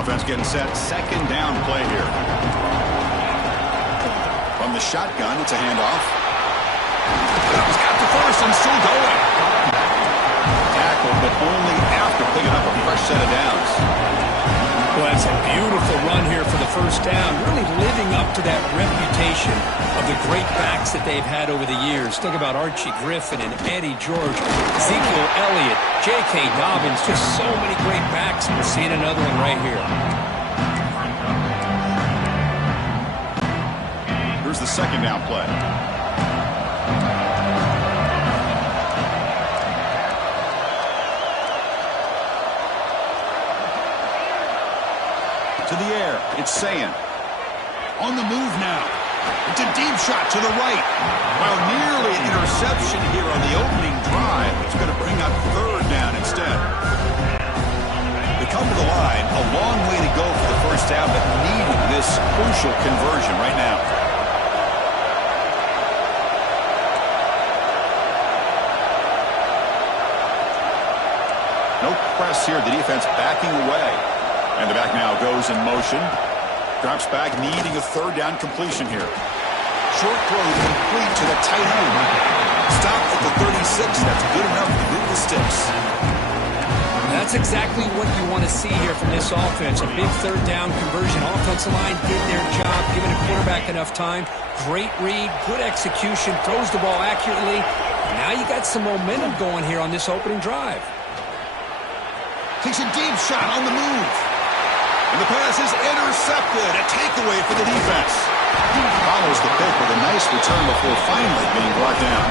Offense getting set. Second down play here. From the shotgun, it's a handoff. He's got the first and still going. Tackle, but only after picking up a fresh set of downs. Well, that's a beautiful run here for the first down. Really living up to that reputation of the great backs that they've had over the years. Think about Archie Griffin and Eddie George, Ezekiel Elliott, J.K. Dobbins. Just so many great backs. We're seeing another one right here. Here's the second down play. To the air, it's Sayan. On the move now. It's a deep shot to the right. Well, nearly an interception here on the opening drive. It's going to bring up third down instead. They come to the line, a long way to go for the first down, but needing this crucial conversion right now. No press here. The defense backing away. And the back now goes in motion. Drops back, needing a third down completion here. Short throw complete to the tight end. Stop at the 36. That's good enough to move the sticks. That's exactly what you want to see here from this offense. A big third down conversion. Offensive line did their job, giving the quarterback enough time. Great read, good execution, throws the ball accurately. Now you got some momentum going here on this opening drive. Takes a deep shot on the move. And the pass is intercepted. A takeaway for the defense. He follows the pick with a nice return before finally being brought down.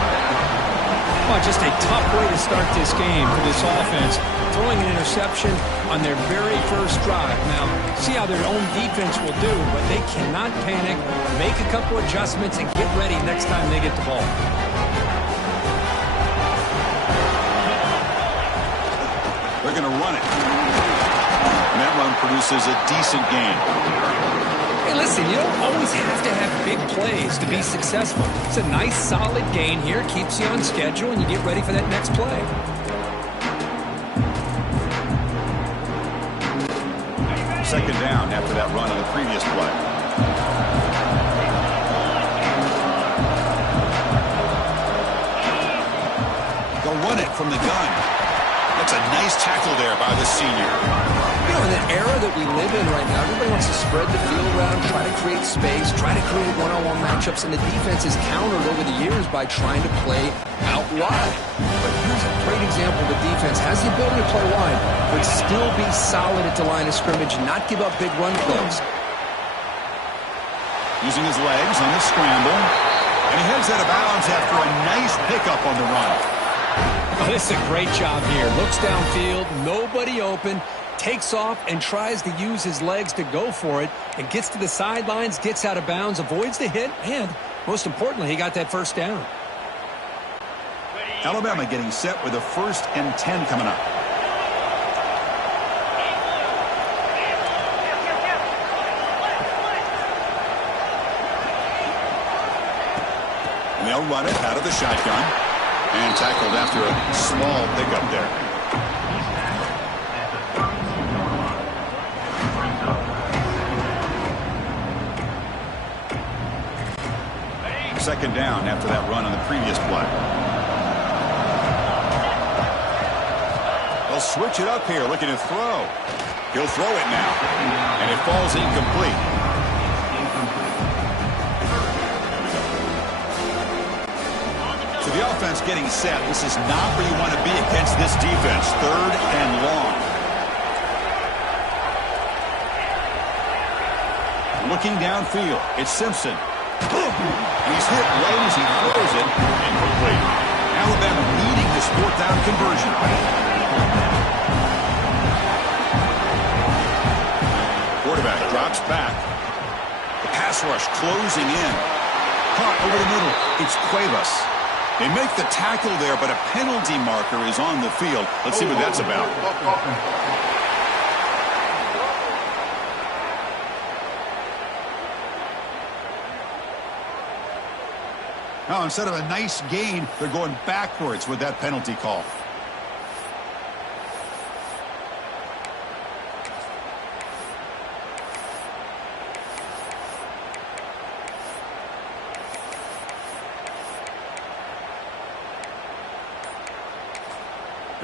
Well, just a tough way to start this game for this offense. Throwing an interception on their very first drive. Now, see how their own defense will do, but they cannot panic. Make a couple adjustments and get ready next time they get the ball. They're going to run it. And that run produces a decent gain. Hey, listen, you don't always have to have big plays to be successful. It's a nice, solid gain here. Keeps you on schedule, and you get ready for that next play. Second down after that run on the previous play. They'll run it from the gun. That's a nice tackle there by the senior. You know, in the era that we live in right now, everybody wants to spread the field around, try to create space, try to create one-on-one matchups, and the defense is countered over the years by trying to play out wide. But here's a great example. The defense has the ability to play wide, but still be solid at the line of scrimmage and not give up big run plays. Using his legs on the scramble, and he heads out of bounds after a nice pickup on the run. Oh, this is a great job here. Looks downfield, nobody open, takes off and tries to use his legs to go for it, and gets to the sidelines, gets out of bounds, avoids the hit, and most importantly, he got that first down. Alabama getting set with a 1st and 10 coming up. And they'll run it out of the shotgun. And tackled after a small pickup there. Second down after that run on the previous play. They'll switch it up here, looking to throw. He'll throw it now. And it falls incomplete. So the offense getting set. This is not where you want to be against this defense. 3rd and long. Looking downfield. It's Simpson. And he's hit right as he throws it. Incomplete. Alabama needing this 4th down conversion. Quarterback drops back. The pass rush closing in. Caught over the middle. It's Cuevas. They make the tackle there, but a penalty marker is on the field. Let's see what that's about. Now, instead of a nice gain, they're going backwards with that penalty call.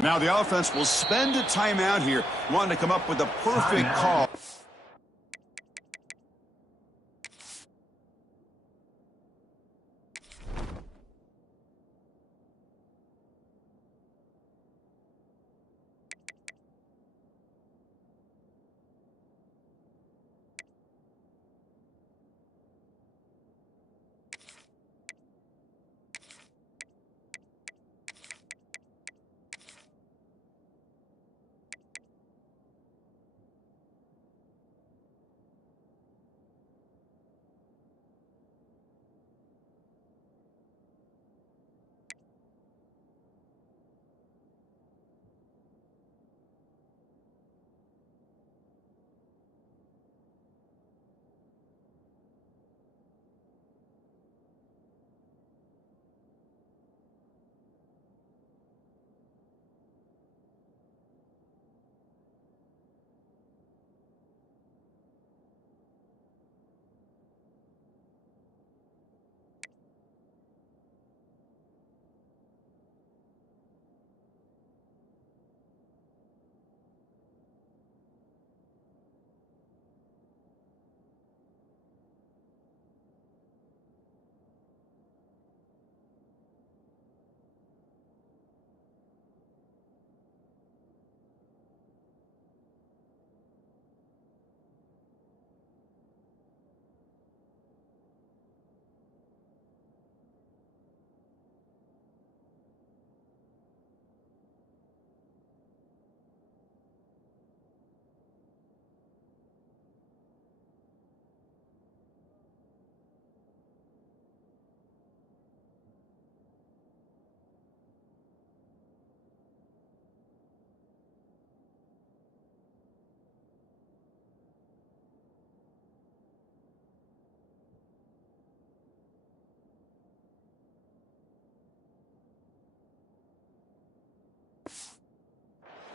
Now the offense will spend a timeout here, wanting to come up with the perfect call.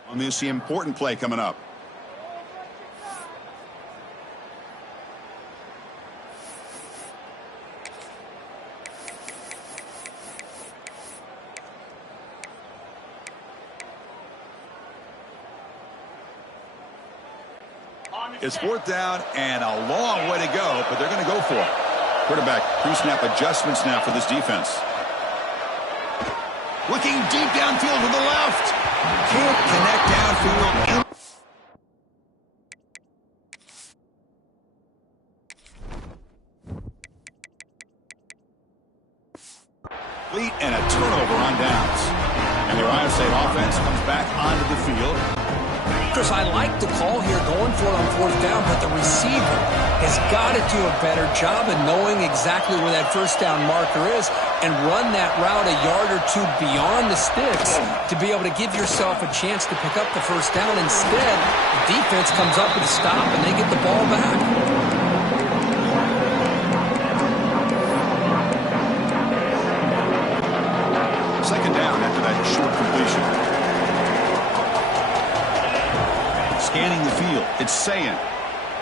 On this important play coming up. It's fourth down and a long way to go, but they're going to go for it. Quarterback pre-snap adjustments now for this defense. Looking deep downfield to the left. Can't connect downfield. Complete and a turnover on downs. And the Ohio State offense comes back onto the field. Chris, I like the call here going for it on fourth down, but the receiver has got to do a better job of knowing exactly where that first down marker is and run that route a yard or two beyond the sticks to be able to give yourself a chance to pick up the first down. Instead, the defense comes up with a stop and they get the ball back. Second down after that short completion. Scanning the field, it's Sayan.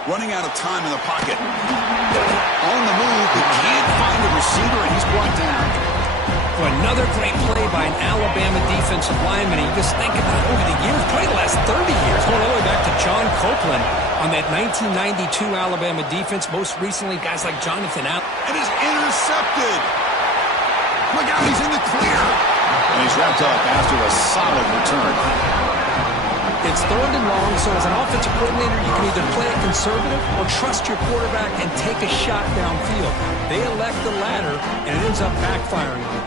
Running out of time in the pocket. On the move, but can't find the receiver, and he's brought down. Well, another great play by an Alabama defensive lineman. You just think about over the years, probably the last 30 years, going all the way back to John Copeland on that 1992 Alabama defense. Most recently, guys like Jonathan Allen. And he's intercepted. Look out, he's in the clear. And he's wrapped up after a solid return. It's third and long, so as an offensive coordinator, you can either play it conservative or trust your quarterback and take a shot downfield. They elect the latter, and it ends up backfiring on them.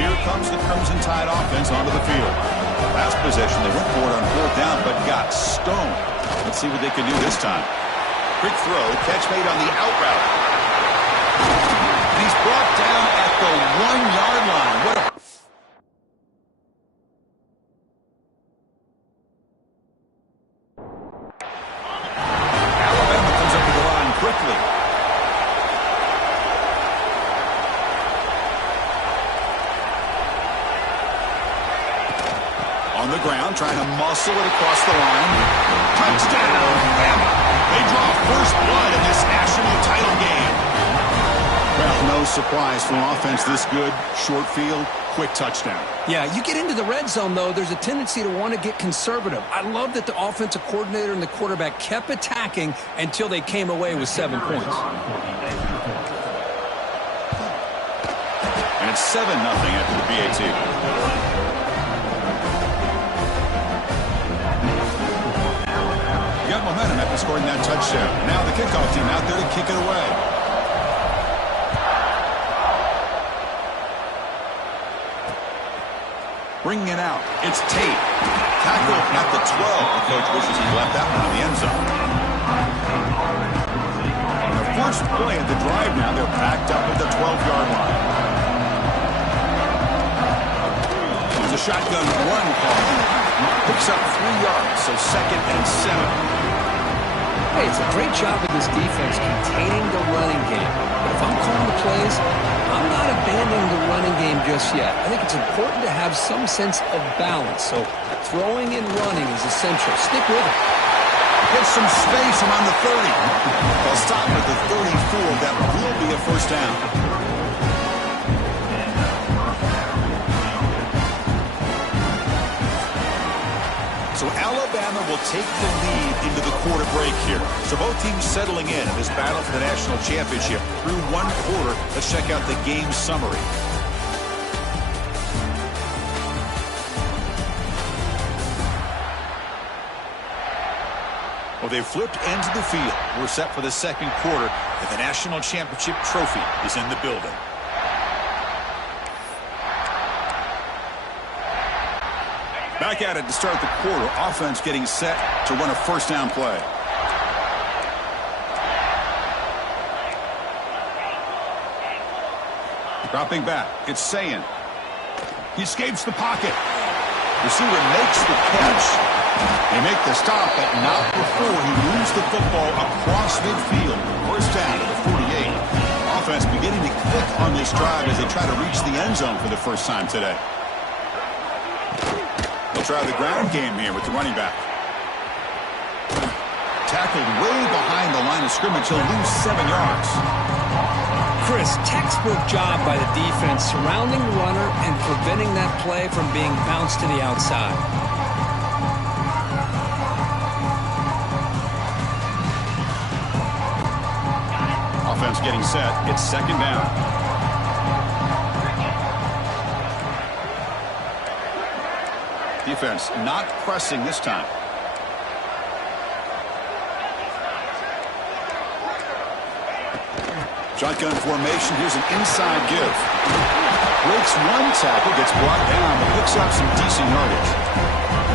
Here comes the Crimson Tide offense onto the field. Last possession, they went for it on fourth down, but got stoned. Let's see what they can do this time. Quick throw, catch made on the out route. And he's brought down at the 1-yard line. What a quickly. On the ground, trying to muscle it across the line. Touchdown, Bama. They draw first blood in this national title game. Well, no surprise from offense this good. Short field, quick touchdown. Yeah, you get into the red zone, though, there's a tendency to want to get conservative. I love that the offensive coordinator and the quarterback kept attacking until they came away with 7 points. And it's 7-0 after the BAT. You got momentum after scoring that touchdown. Now the kickoff team out there to kick it away. Bringing it out. It's Tate. Tackle at the 12. The coach wishes he left that one in the end zone. On the first play of the drive now, they're backed up at the 12-yard line. There's a shotgun run call. Picks up 3 yards, so 2nd and 7. Hey, it's a great job of this defense containing the running game. But if I'm calling the plays, I'm not abandoning the running game just yet. I think it's important to have some sense of balance. So throwing and running is essential. Stick with it. Gets some space around the 30. They'll stop at the 34. That will be a first down. So Alabama will take the lead into the quarter break here. So both teams settling in this battle for the national championship through 1 quarter. Let's check out the game summary. Well, they've flipped ends of the field. We're set for the 2nd quarter, and the national championship trophy is in the building. Back at it to start the quarter. Offense getting set to run a first down play. Dropping back. It's Sayin. He escapes the pocket. Receiver makes the catch. They make the stop, but not before he moves the football across midfield. First down to the 48. Offense beginning to click on this drive as they try to reach the end zone for the first time today. They'll try the ground game here with the running back. Tackled way behind the line of scrimmage. He'll lose 7 yards. Chris, textbook job by the defense surrounding the runner and preventing that play from being bounced to the outside. Offense getting set. It's 2nd down. Defense not pressing this time. Shotgun formation. Here's an inside give. Breaks 1 tackle, gets brought down, but picks up some decent yardage.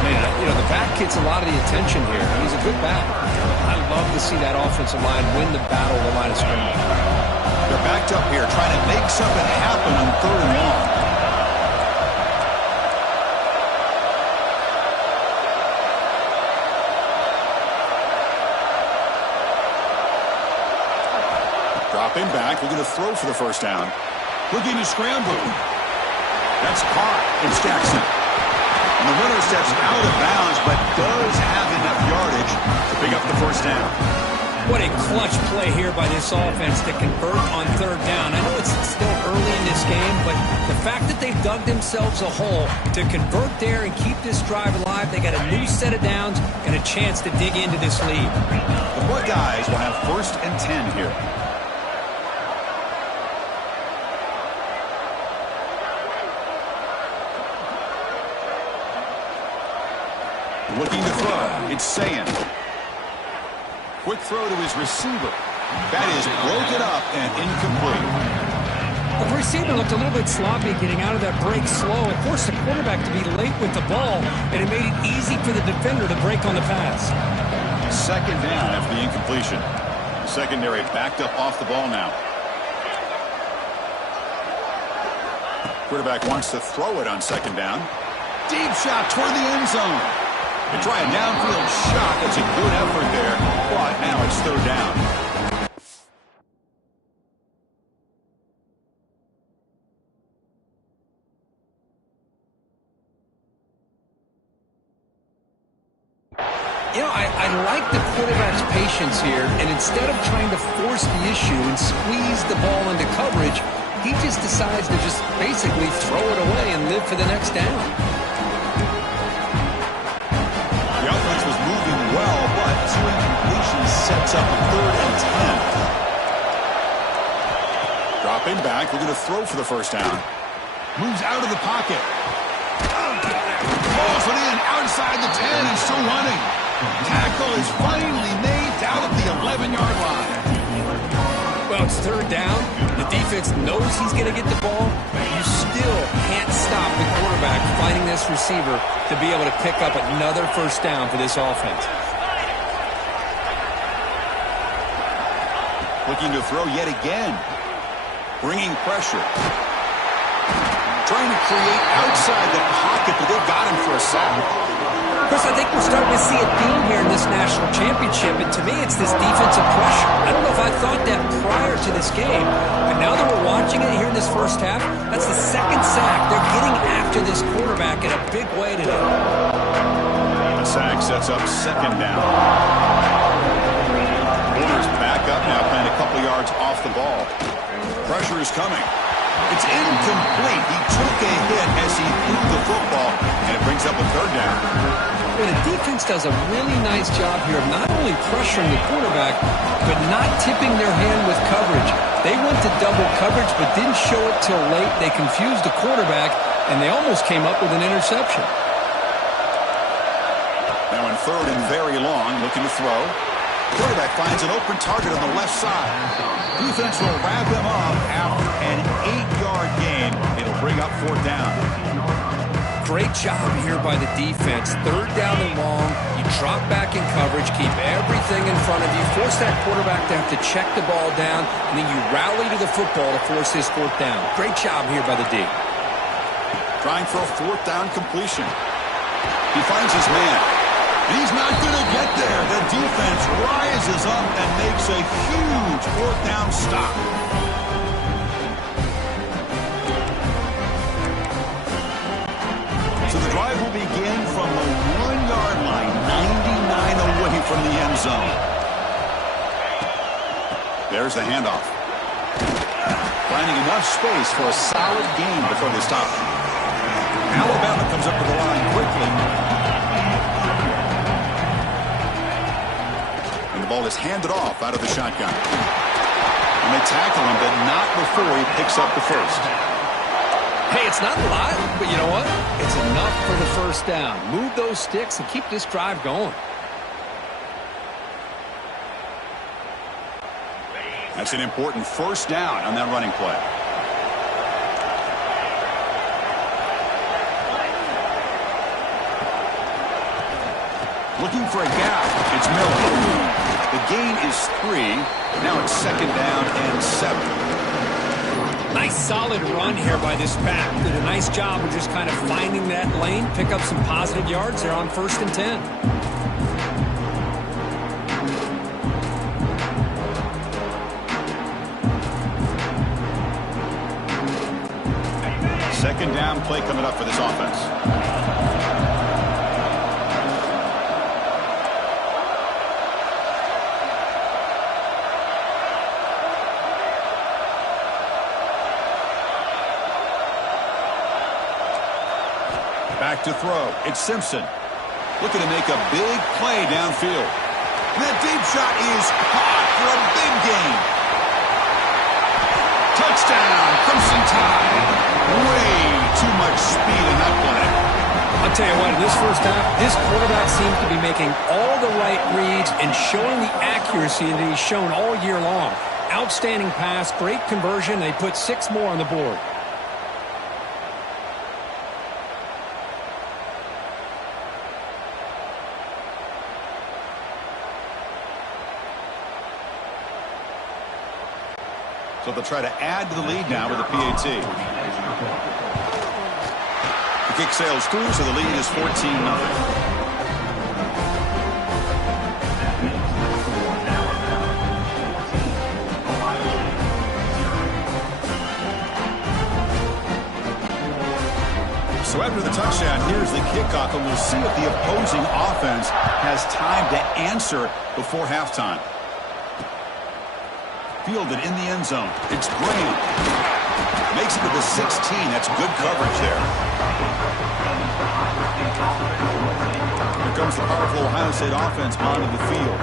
Man, you know, the back gets a lot of the attention here. He's a good back. I love to see that offensive line win the battle of the line of scrimmage. They're backed up here trying to make something happen on 3rd and long. Dropping back, looking to throw for the first down. Looking to scramble. That's caught. It's Jackson. And the runner steps out of bounds, but does have enough yardage to pick up the first down. What a clutch play here by this offense to convert on 3rd down. I know it's still early in this game, but the fact that they dug themselves a hole to convert there and keep this drive alive, they got a new set of downs and a chance to dig into this lead. The Buckeyes will have 1st and 10 here. Looking to throw. It's Sayin. Quick throw to his receiver. That is broken up and incomplete. The receiver looked a little bit sloppy getting out of that break slow. It forced the quarterback to be late with the ball, and it made it easy for the defender to break on the pass. 2nd down after the incompletion. Secondary backed up off the ball now. Quarterback wants to throw it on 2nd down. Deep shot toward the end zone. They try a downfield shot. That's a good effort there. But now it's 3rd down. You know, I like the quarterback's patience here, and instead of trying to force the issue and squeeze the ball into coverage, he just decides to just basically throw it away and live for the next down. The offense was moving well, but two incompletions sets up a 3rd and 10. Dropping back, we're going to throw for the first down. Moves out of the pocket. Pulls it in outside the 10 and still running. Tackle is finally made down at the 11-yard line. Well, it's 3rd down. The defense knows he's going to get the ball, but you still can't stop the quarterback finding this receiver to be able to pick up another first down for this offense. Looking to throw yet again. Bringing pressure. Trying to create outside the pocket, but they got him for a sack. Chris, I think we're starting to see a theme here in this national championship, and to me it's this defensive pressure. I don't know if I thought that prior to this game, but now that we're watching it here in this first half, that's the 2nd sack. They're getting after this quarterback in a big way today. The sack sets up 2nd down. Warner's back up now, playing a couple yards off the ball. Pressure is coming. It's incomplete. He took a hit as he threw the football, and it brings up a 3rd down. Well, the defense does a really nice job here of not only pressuring the quarterback, but not tipping their hand with coverage. They went to double coverage, but didn't show it till late. They confused the quarterback, and they almost came up with an interception. Now in 3rd and very long, looking to throw. Quarterback finds an open target on the left side. Defense will wrap him up after an 8-yard gain. It'll bring up 4th down. Great job here by the defense. 3rd down and long. You drop back in coverage, keep everything in front of you, force that quarterback to have to check the ball down, and then you rally to the football to force his 4th down. Great job here by the D. Trying for a 4th down completion. He finds his man. He's not going to get there. The defense rises up and makes a huge 4th down stop. So the drive will begin from the 1-yard line, 99 away from the end zone. There's the handoff. Finding enough space for a solid gain before they stop. Alabama comes up with the line quickly. The ball is handed off out of the shotgun. And they tackle him, but not before he picks up the first. Hey, it's not a lot, but you know what? It's enough for the first down. Move those sticks and keep this drive going. That's an important first down on that running play. Looking for a gap. It's Miller. The gain is 3. Now it's 2nd down and 7. Nice solid run here by this pack. Did a nice job of just kind of finding that lane, pick up some positive yards there on 1st and 10. Second down play coming up for this offense. Back to throw. It's Simpson. Looking to make a big play downfield. That deep shot is caught for a big gain. Touchdown, Crimson Tide. Way too much speed in that play. I'll tell you what, in this first half, this quarterback seems to be making all the right reads and showing the accuracy that he's shown all year long. Outstanding pass, great conversion. They put 6 more on the board. So they'll try to add to the lead now with a PAT. The kick sails through, so the lead is 14-0. So after the touchdown, here's the kickoff, and we'll see if the opposing offense has time to answer before halftime. Fielded in the end zone. It's Graham. Makes it to the 16. That's good coverage there. Here comes the powerful Ohio State offense onto the field.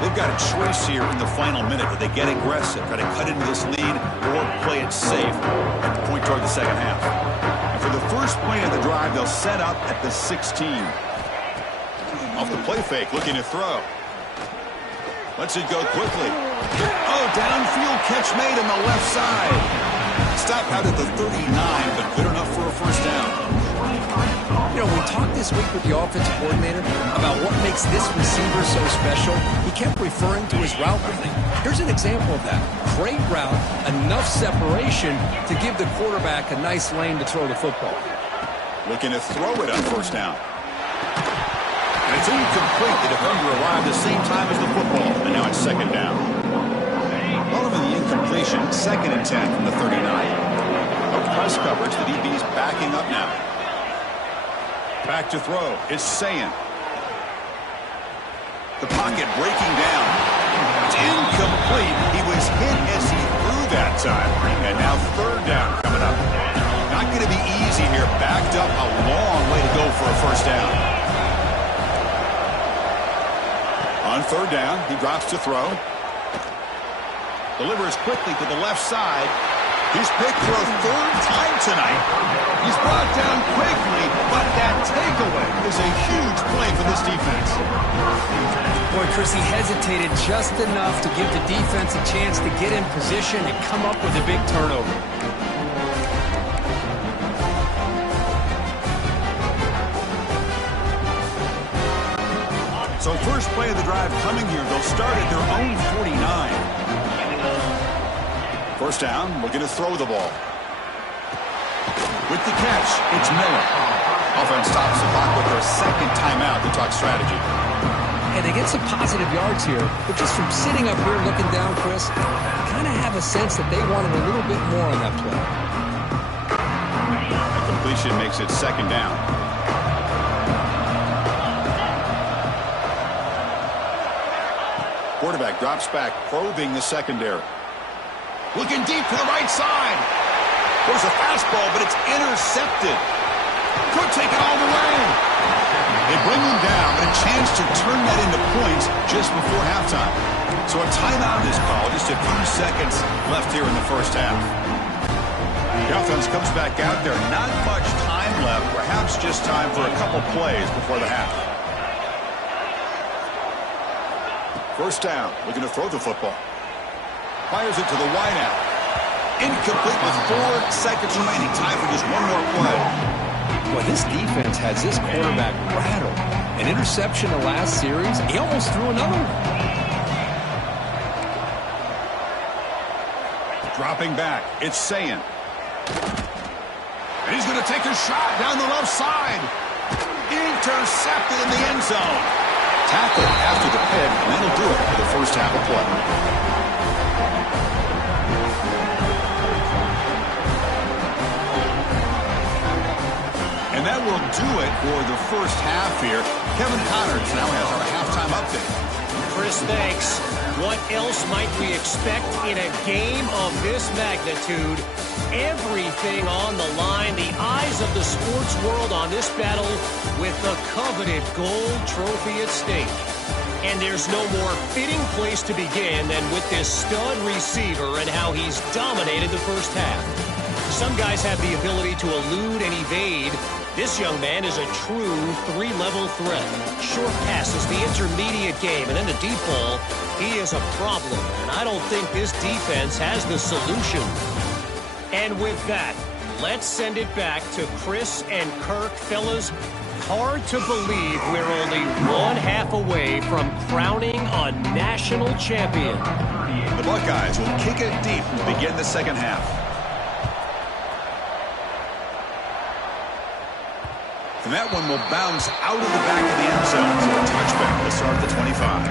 They've got a choice here in the final minute. Do they get aggressive, try to cut into this lead, or play it safe at the point toward the second half? And for the first play of the drive, they'll set up at the 16. Off the play fake, looking to throw. Lets it go quickly. Oh, downfield catch made on the left side. Stop out at the 39, but good enough for a first down. You know, we talked this week with the offensive coordinator about what makes this receiver so special. He kept referring to his route running. Here's an example of that. Great route, enough separation to give the quarterback a nice lane to throw the football. Looking to throw it on first down. And it's incomplete. The defender arrived the same time as the football, and now it's second down. Following the incompletion, 2nd and 10 from the 39. No press coverage. The DB's backing up now. Back to throw. It's Sayin. The pocket breaking down. It's incomplete. He was hit as he threw that time. And now third down coming up. Not going to be easy here. Backed up a long way to go for a first down. On third down, he drops to throw. Delivers quickly to the left side. He's picked for a third time tonight. He's brought down quickly, but that takeaway is a huge play for this defense. Boy, Chris, he hesitated just enough to give the defense a chance to get in position and come up with a big turnover. So first play of the drive coming here. They'll start at their own 49. First down, looking to throw the ball. With the catch, it's Miller. Offense stops the clock with their second timeout to talk strategy. And they get some positive yards here, but just from sitting up here looking down, Chris, I kind of have a sense that they wanted a little bit more on that play. The completion makes it second down. Quarterback drops back, probing the secondary. Looking deep to the right side. There's a fastball, but it's intercepted. Could take it all the way. They bring him down, but a chance to turn that into points just before halftime. So a timeout is called. Just a few seconds left here in the first half. The offense comes back out there. Not much time left. Perhaps just time for a couple plays before the half. First down. Looking to throw the football. Fires it to the wideout. Incomplete with 4 seconds remaining. Time for just one more play. Boy, this defense has this quarterback rattled. An interception the last series. He almost threw another one. Dropping back. It's Sayin. And he's going to take a shot down the left side. Intercepted in the end zone. Tackled after the pick, and that'll do it for the first half of play. And that will do it for the first half here. Kevin Connors now has our halftime update. Chris, thanks. What else might we expect in a game of this magnitude? Everything on the line. The eyes of the sports world on this battle with the coveted gold trophy at stake. And there's no more fitting place to begin than with this stud receiver and how he's dominated the first half. Some guys have the ability to elude and evade. This young man is a true 3-level threat. Short passes, the intermediate game, and then the deep ball. He is a problem, and I don't think this defense has the solution. And with that, let's send it back to Chris and Kirk. Fellas, hard to believe we're only 1/2 away from crowning a national champion. The Buckeyes will kick it deep to begin the second half. And that one will bounce out of the back of the end zone. So a touchback to start the 25.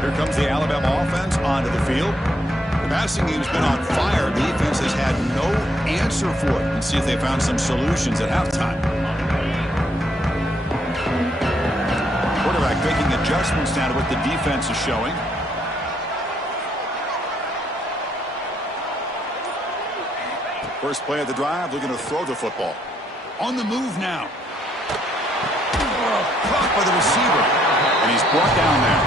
Here comes the Alabama offense onto the field. The passing game's been on fire. The defense has had no answer for it. Let's see if they found some solutions at halftime. Quarterback making adjustments now to what the defense is showing. First play of the drive, looking to throw the football. On the move now. Caught by the receiver. And he's brought down there.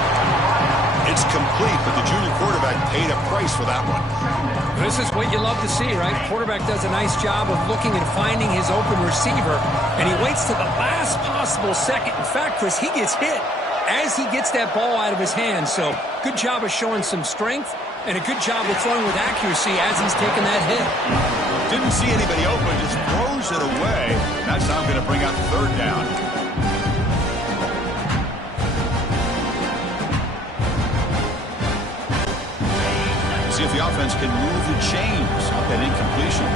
It's complete, but the junior quarterback paid a price for that one. This is what you love to see, right? Quarterback does a nice job of looking and finding his open receiver, and he waits to the last possible second. In fact, Chris, he gets hit as he gets that ball out of his hands. So good job of showing some strength and a good job of throwing with accuracy as he's taking that hit. Didn't see anybody open, just throws it away. That's now going to bring up third down. See if the offense can move the chains off that incompletion.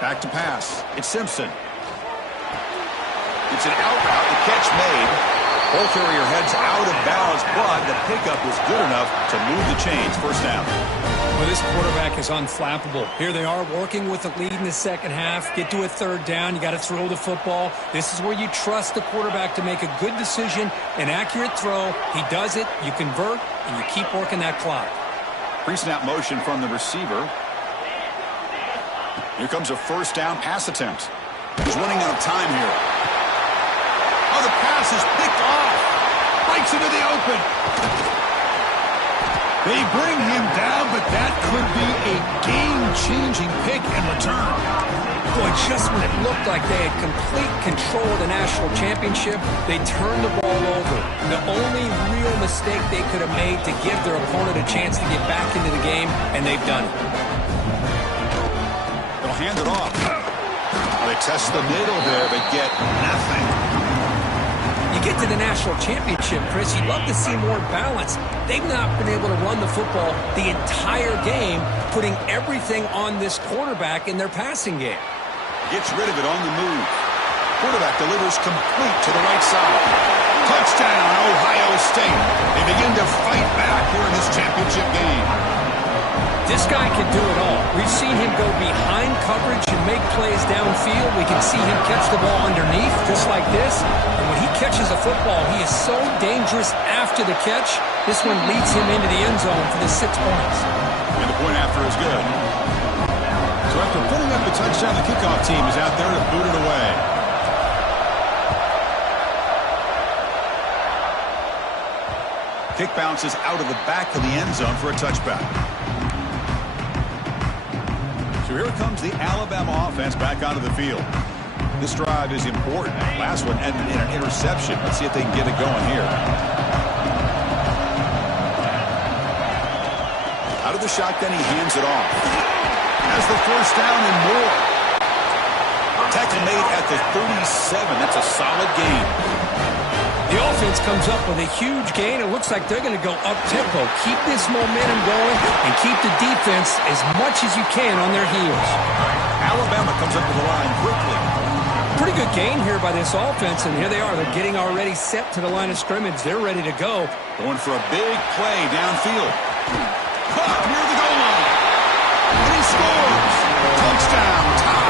Back to pass. It's Simpson. It's an out route. The catch made. Ball carrier heads out of bounds, but the pickup was good enough to move the chains. First down. Well, this quarterback is unflappable. Here they are working with the lead in the second half. Get to a third down. You got to throw the football. This is where you trust the quarterback to make a good decision, an accurate throw. He does it. You convert, and you keep working that clock. Pre-snap motion from the receiver. Here comes a first down pass attempt. He's running out of time here. Oh, the pass is picked off. Breaks into the open. They bring him down, but that could be a game-changing pick and return. Boy, just when it looked like they had complete control of the national championship, they turned the ball over. The only real mistake they could have made to give their opponent a chance to get back into the game, and they've done it. They'll hand it off. They test the middle there, but get nothing. You get to the national championship, Chris, you'd love to see more balance. They've not been able to run the football the entire game, putting everything on this quarterback in their passing game. Gets rid of it on the move. Quarterback delivers complete to the right side. Touchdown, Ohio State. They begin to fight back here in this championship game. This guy can do it all. We've seen him go behind coverage and make plays downfield. We can see him catch the ball underneath, just like this. And when he catches a football, he is so dangerous after the catch. This one leads him into the end zone for the 6 points. And the point after is good. So after putting up the touchdown, the kickoff team is out there to boot it away. Kick bounces out of the back of the end zone for a touchback. So here comes the Alabama offense back onto the field. This drive is important. Last one ended in an interception. Let's see if they can get it going here. Out of the shotgun, he hands it off. Has the first down and more. Tackle made at the 37. That's a solid gain. The offense comes up with a huge gain. It looks like they're going to go up-tempo. Keep this momentum going and keep the defense as much as you can on their heels. Alabama comes up to the line quickly. Pretty good gain here by this offense, and here they are. They're getting already set to the line of scrimmage. They're ready to go. Going for a big play downfield. Caught near the goal line. And he scores. Touchdown, tied.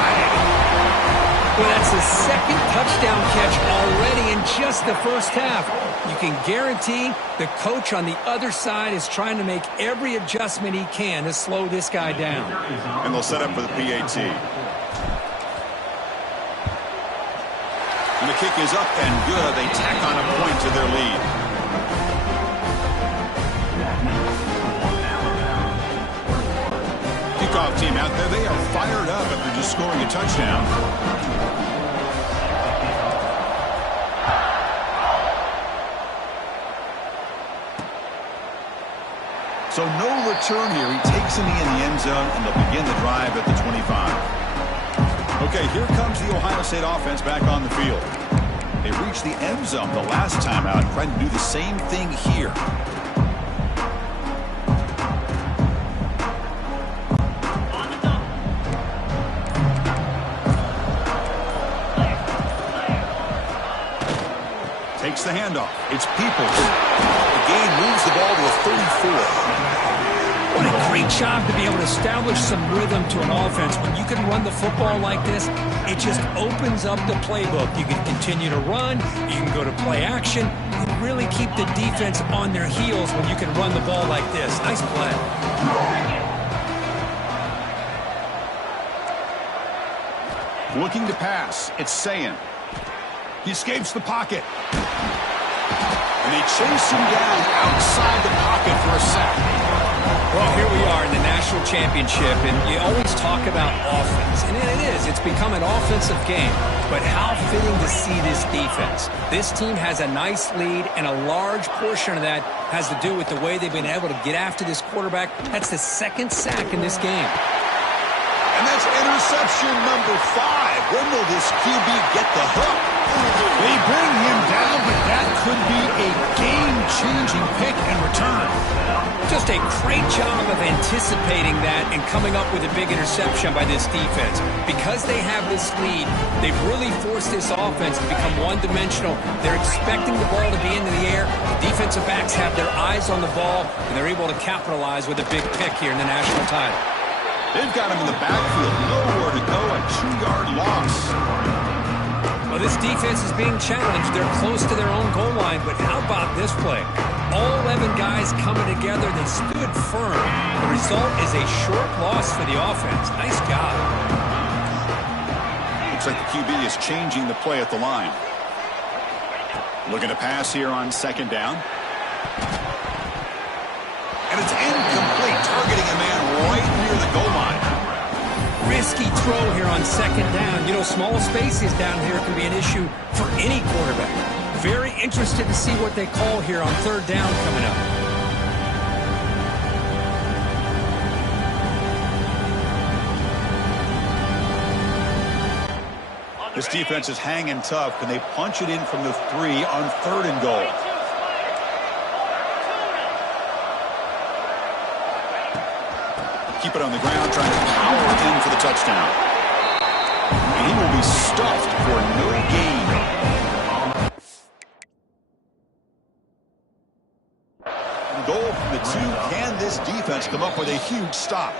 Well, that's the second touchdown catch already in just the first half. You can guarantee the coach on the other side is trying to make every adjustment he can to slow this guy down. And they'll set up for the PAT. And the kick is up and good. They tack on a point to their lead. Kickoff team out there. They are fired up after just scoring a touchdown. So no return here. He takes a knee in the end zone, and they'll begin the drive at the 25. Okay, here comes the Ohio State offense back on the field. They reached the end zone the last time out, trying to do the same thing here. Takes the handoff. It's Peoples. The gain moves the ball to a 34. What a great great job to be able to establish some rhythm to an offense. When you can run the football like this, it just opens up the playbook. You can continue to run, you can go to play action, and really keep the defense on their heels when you can run the ball like this. Nice play. Looking to pass, it's Sayin. He escapes the pocket. And they chase him down outside the pocket for a sack. Well, here we are in the national championship, and you always talk about offense. And it is. It's become an offensive game. But how fitting to see this defense. This team has a nice lead, and a large portion of that has to do with the way they've been able to get after this quarterback. That's the second sack in this game. And that's interception number 5. When will this QB get the hook? They bring him down, but that could be a game-changing pick and return. Just a great job of anticipating that and coming up with a big interception by this defense. Because they have this lead, they've really forced this offense to become one-dimensional. They're expecting the ball to be in the air. The defensive backs have their eyes on the ball, and they're able to capitalize with a big pick here in the national title. They've got him in the backfield. Nowhere to go. A 2-yard loss. Well, this defense is being challenged. They're close to their own goal line, but how about this play? All 11 guys coming together. They stood firm. The result is a short loss for the offense. Nice job. Looks like the QB is changing the play at the line. Looking to pass here on second down. And it's incomplete, targeting a man right near the goal line. Risky throw here on second down. You know, small spaces down here can be an issue for any quarterback. Very interested to see what they call here on third down coming up. This defense is hanging tough. Can they punch it in from the 3 on 3rd and goal? Keep it on the ground, trying to power in for the touchdown. And he will be stuffed for no gain. Goal from the 2. Can this defense come up with a huge stop?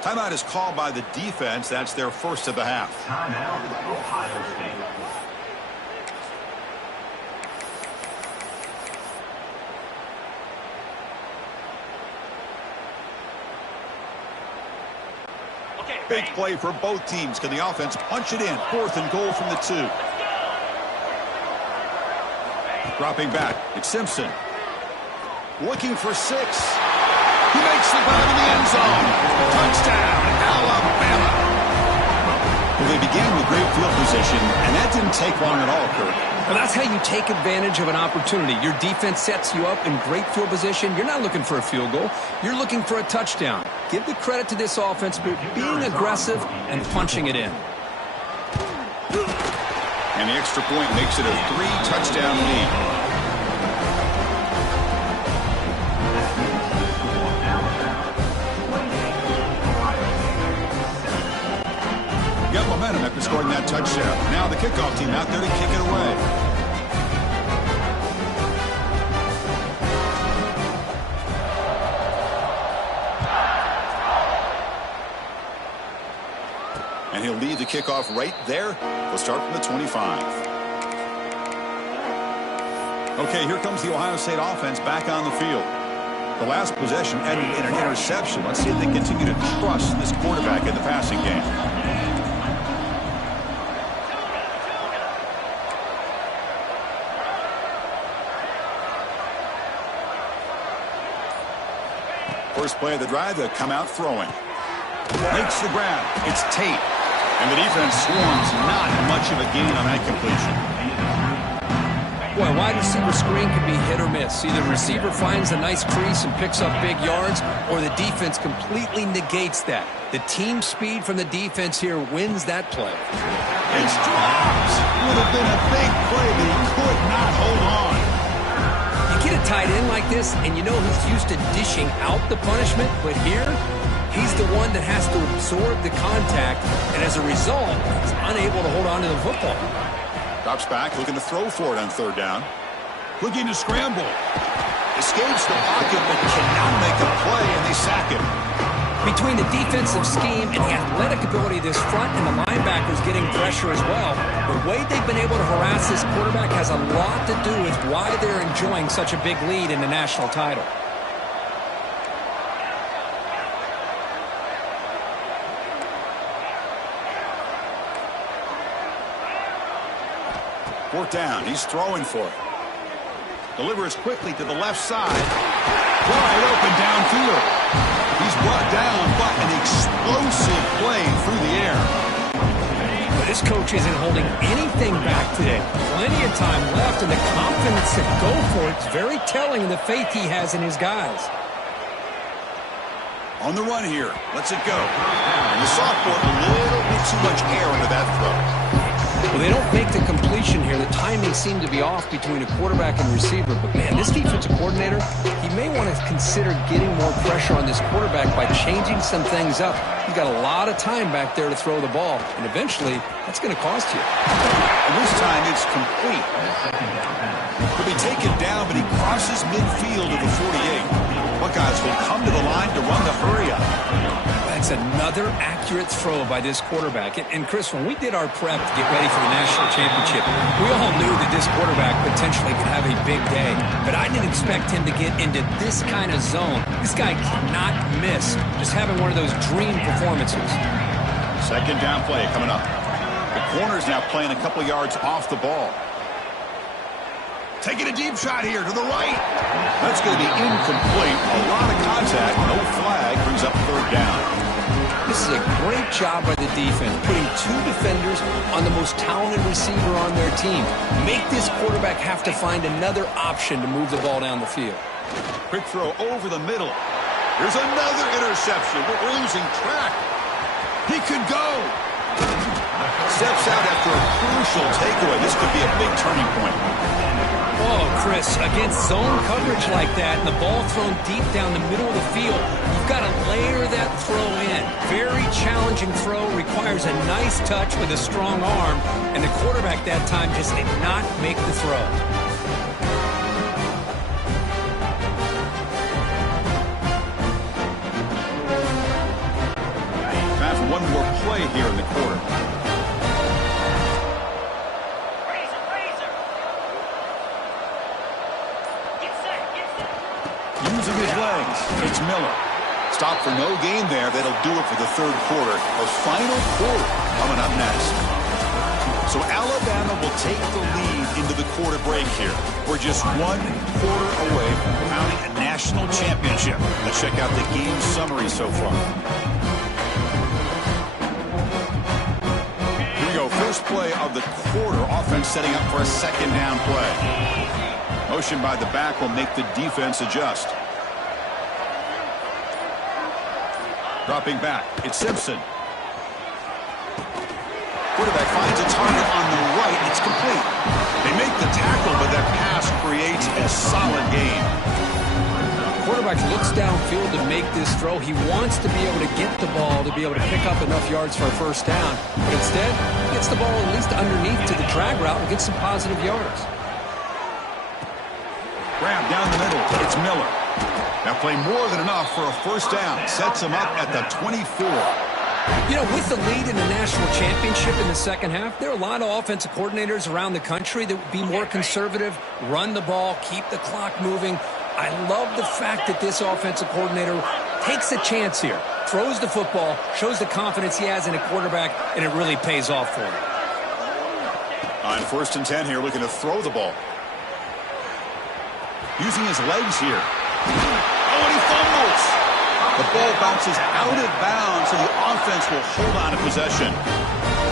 Timeout is called by the defense. That's their first of the half. Timeout, Ohio State. Big play for both teams. Can the offense punch it in? 4th and goal from the 2. Dropping back. It's Simpson. Looking for 6. He makes the grab in the end zone. Touchdown, Alabama. Well, they began with great field position, and that didn't take long at all, Kurt. Well, that's how you take advantage of an opportunity. Your defense sets you up in great field position. You're not looking for a field goal. You're looking for a touchdown. Give the credit to this offense for being aggressive and punching it in. And the extra point makes it a 3-touchdown lead. Got momentum after scoring that touchdown. Now the kickoff team out there to kick it away. And he'll lead the kickoff right there. We'll start from the 25. Okay, here comes the Ohio State offense back on the field. The last possession ended in an interception. Let's see if they continue to trust this quarterback in the passing game. First play of the drive, they'll come out throwing. Makes the grab. It's Tate. And the defense swarms. Not much of a gain on that completion. Boy, a wide receiver screen can be hit or miss. Either the receiver finds a nice crease and picks up big yards, or the defense completely negates that. The team speed from the defense here wins that play. It's dropped. Would have been a big play, but he could not hold on. You get a tight end like this, and you know he's used to dishing out the punishment, but here, he's the one that has to absorb the contact, and as a result, he's unable to hold on to the football. Drops back, looking to throw for it on third down. Looking to scramble. Escapes the pocket, but cannot make a play, and they sack him. Between the defensive scheme and the athletic ability of this front and the linebackers getting pressure as well, the way they've been able to harass this quarterback has a lot to do with why they're enjoying such a big lead in the national title. Fourth down. He's throwing for it. Delivers quickly to the left side. Wide open downfield. He's brought down, but an explosive play through the air. But this coach isn't holding anything back today. Plenty of time left, and the confidence to go for it is very telling of the faith he has in his guys. On the run here. Lets it go. And the sophomore, a little bit too much air into that throw. Well, they don't make the completion here. The timing seemed to be off between a quarterback and receiver. But, man, this defensive coordinator, he may want to consider getting more pressure on this quarterback by changing some things up. He's got a lot of time back there to throw the ball, and eventually that's going to cost you. And this time it's complete. Could be taken down, but he crosses midfield to the 48. Buckeyes will come to the line to run the hurry up. That's another accurate throw by this quarterback. And Chris, when we did our prep to get ready for the national championship, we all knew that this quarterback potentially could have a big day. But I didn't expect him to get into this kind of zone. This guy cannot miss. Just having one of those dream performances. Second down play coming up. The corner's now playing a couple yards off the ball. Taking a deep shot here to the right. That's going to be incomplete. A lot of contact. No flag. Brings up third down. This is a great job by the defense, putting two defenders on the most talented receiver on their team. Make this quarterback have to find another option to move the ball down the field. Quick throw over the middle. Here's another interception. We're losing track. He could go. Steps out after a crucial takeaway. This could be a big turning point. Oh, Chris, against zone coverage like that and the ball thrown deep down the middle of the field, you've got to layer that throw in. Very challenging throw, requires a nice touch with a strong arm, and the quarterback that time just did not make the throw. Time for one more play here in the quarter. Using his legs, it's Miller. Stop for no gain there. That'll do it for the third quarter. Our final quarter coming up next. So Alabama will take the lead into the quarter break here. We're just 1 quarter away from crowning a national championship. Let's check out the game summary so far. Here we go. First play of the quarter. Offense setting up for a second down play. Motion by the back will make the defense adjust. Dropping back, it's Simpson. Quarterback finds a target on the right. It's complete. They make the tackle, but that pass creates a solid gain. Quarterback looks downfield to make this throw. He wants to be able to get the ball to be able to pick up enough yards for a first down. But instead, he gets the ball at least underneath to the drag route and gets some positive yards. Grab down the middle. It's Miller. That play more than enough for a first down. Sets him up at the 24. You know, with the lead in the national championship in the second half, there are a lot of offensive coordinators around the country that would be more conservative, run the ball, keep the clock moving. I love the fact that this offensive coordinator takes a chance here, throws the football, shows the confidence he has in a quarterback, and it really pays off for him. On first and 10 here, looking to throw the ball. Using his legs here. Oh, and he fumbles. The ball bounces out of bounds, so the offense will hold on to possession.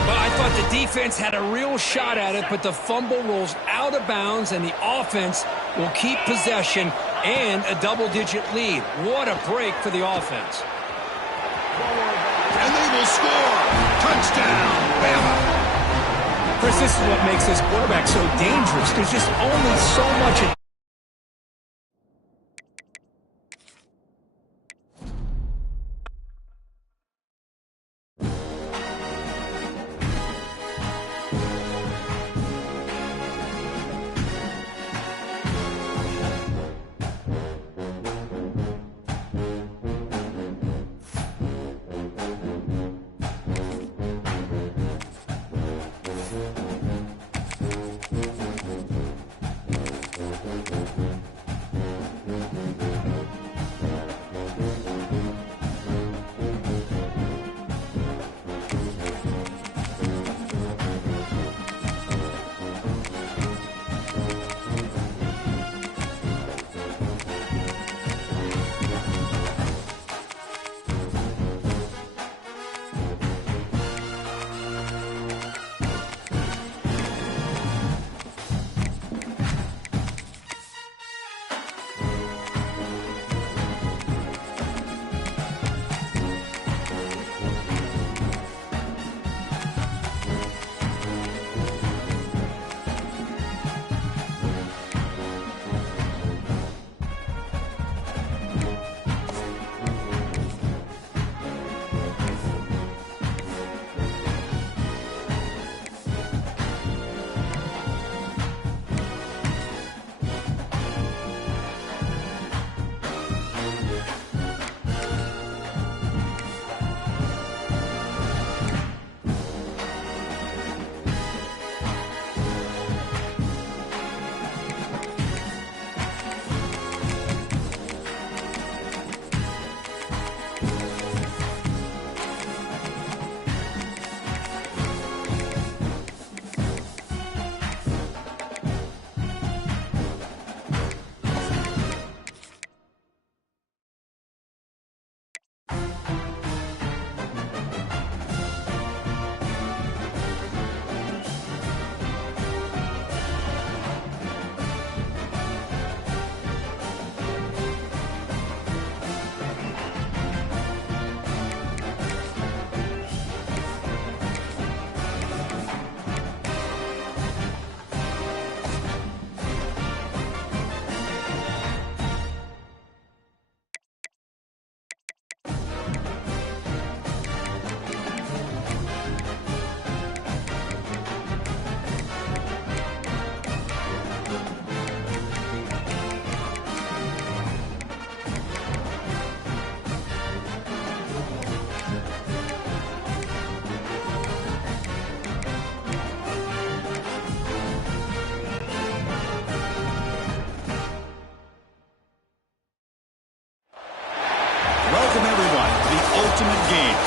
Well, I thought the defense had a real shot at it, but the fumble rolls out of bounds, and the offense will keep possession and a double-digit lead. What a break for the offense. And they will score. Touchdown, Bama. Chris, this is what makes this quarterback so dangerous. There's just only so much.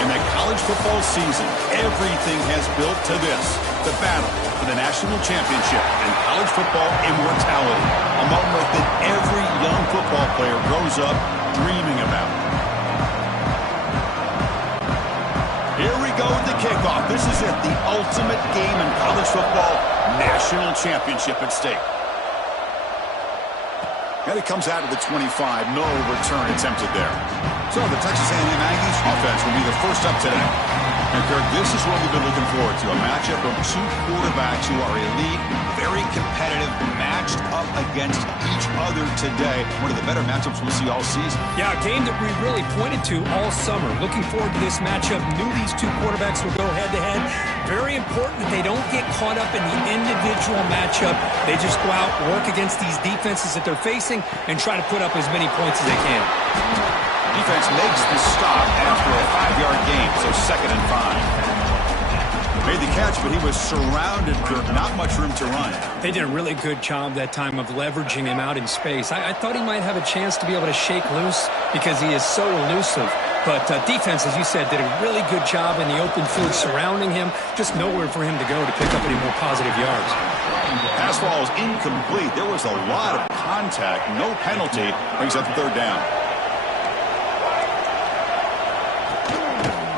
In the college football season, everything has built to this, the battle for the national championship and college football immortality, a moment that every young football player grows up dreaming about. Here we go with the kickoff. This is it, the ultimate game in college football, national championship at stake. And it comes out of the 25. No return attempted there. So the Texas A&M Aggies offense will be the first up today. And Kirk, this is what we've been looking forward to, a matchup of two quarterbacks who are elite, very competitive, matched up against each other today. One of the better matchups we'll see all season. Yeah, a game that we really pointed to all summer. Looking forward to this matchup. Knew these two quarterbacks would go head-to-head. Very important that they don't get caught up in the individual matchup. They just go out, work against these defenses that they're facing, and try to put up as many points as they can. Defense makes the stop after a 5-yard gain, so 2nd and 5. Made the catch, but he was surrounded, Kirk. Not much room to run. They did a really good job that time of leveraging him out in space. I thought he might have a chance to be able to shake loose because he is so elusive. But defense, as you said, did a really good job in the open field surrounding him. Just nowhere for him to go to pick up any more positive yards. Pass ball is incomplete. There was a lot of contact. No penalty. Brings up the 3rd down.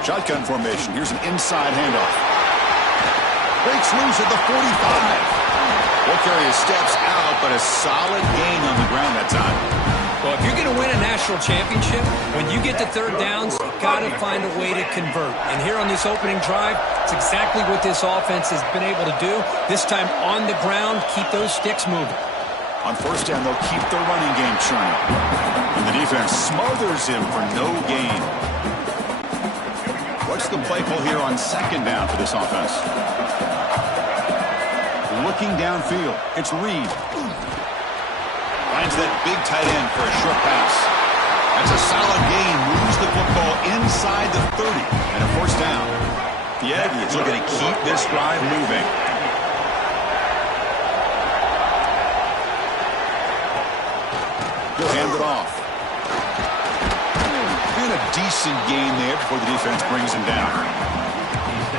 Shotgun formation. Here's an inside handoff. Breaks loose at the 45. Will carry his steps out, but a solid gain on the ground that time. Well, if you're going to win a national championship, when you get to 3rd downs, you've got to find a way to convert. And here on this opening drive, it's exactly what this offense has been able to do. This time on the ground, keep those sticks moving. On 1st down, they'll keep their running game churning. And the defense smothers him for no gain. What's the play call here on 2nd down for this offense? Looking downfield, it's Reed. Finds that big tight end for a short pass. That's a solid gain. Moves the football inside the 30 and a 1st down. The Aggies looking to keep this drive moving. He'll hand it off. And a decent gain there before the defense brings him down.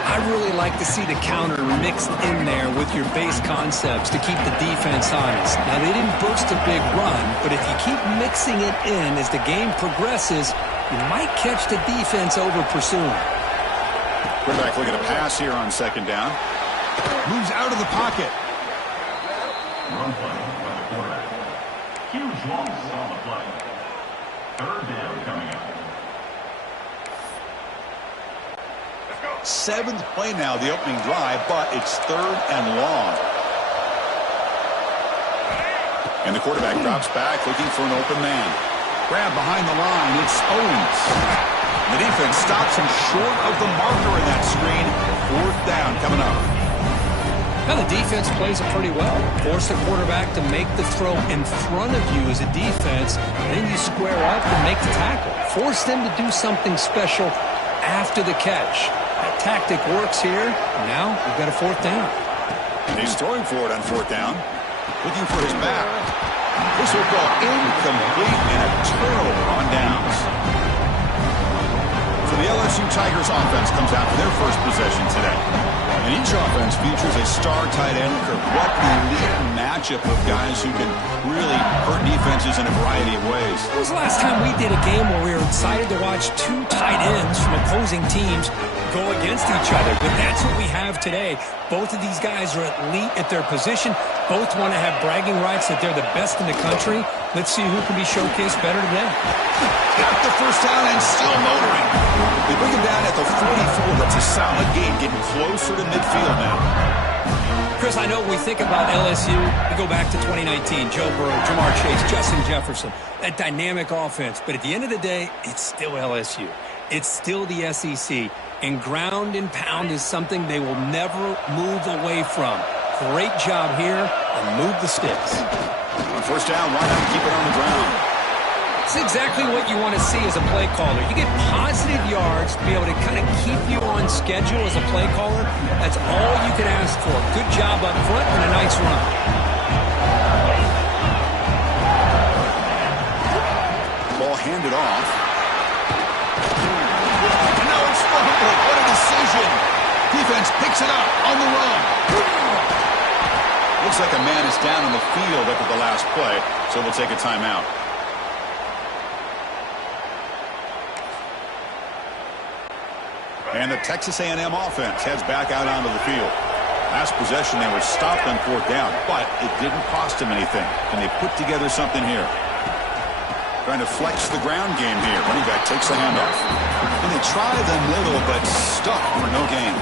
I really like to see the counter mixed in there with your base concepts to keep the defense honest. Now, they didn't burst a big run, but if you keep mixing it in as the game progresses, you might catch the defense over pursuing. Quarterback looking to pass here on 2nd down. Moves out of the pocket. Run play by the quarterback. Huge loss on the play. 3rd down coming up. 7th play now, the opening drive, but it's 3rd and long. And the quarterback drops back looking for an open man. Grab behind the line, it's Owens. The defense stops him short of the marker in that screen. 4th down coming up. Now the defense plays it pretty well. Force the quarterback to make the throw in front of you as a defense. Then you square up and make the tackle. Force them to do something special after the catch. That tactic works here. Now we've got a 4th down. And he's throwing for it on 4th down. Looking for his back. This will go incomplete and a turnover on downs. So the LSU Tigers offense comes out for their first possession today. And each offense features a star tight end. What elite matchup of guys who can really hurt defenses in a variety of ways. When was the last time we did a game where we were excited to watch 2 tight ends from opposing teams go against each other? But that's what we have today. Both of these guys are elite at their position. Both want to have bragging rights that they're the best in the country. Let's see who can be showcased better today. Got the 1st down and still motoring. They bring him down at the 44. That's a solid gain, getting closer to midfield now. Chris, I know when we think about LSU, we go back to 2019. Joe Burrow, Jamar Chase, Justin Jefferson, that dynamic offense. But at the end of the day, it's still LSU. It's still the SEC. And ground and pound is something they will never move away from. Great job here, and move the sticks. On 1st down, why not keep it on the ground? It's exactly what you want to see as a play caller. You get positive yards to be able to kind of keep you on schedule as a play caller. That's all you can ask for. Good job up front and a nice run. Ball handed off. And now it's defense picks it up on the run. Looks like a man is down on the field after the last play, so they'll take a timeout. And the Texas A&M offense heads back out onto the field. Last possession, they were stopped on 4th down, but it didn't cost them anything. And they put together something here. Trying to flex the ground game here. Running back takes the handoff. And they try the middle, but stuck for no gain.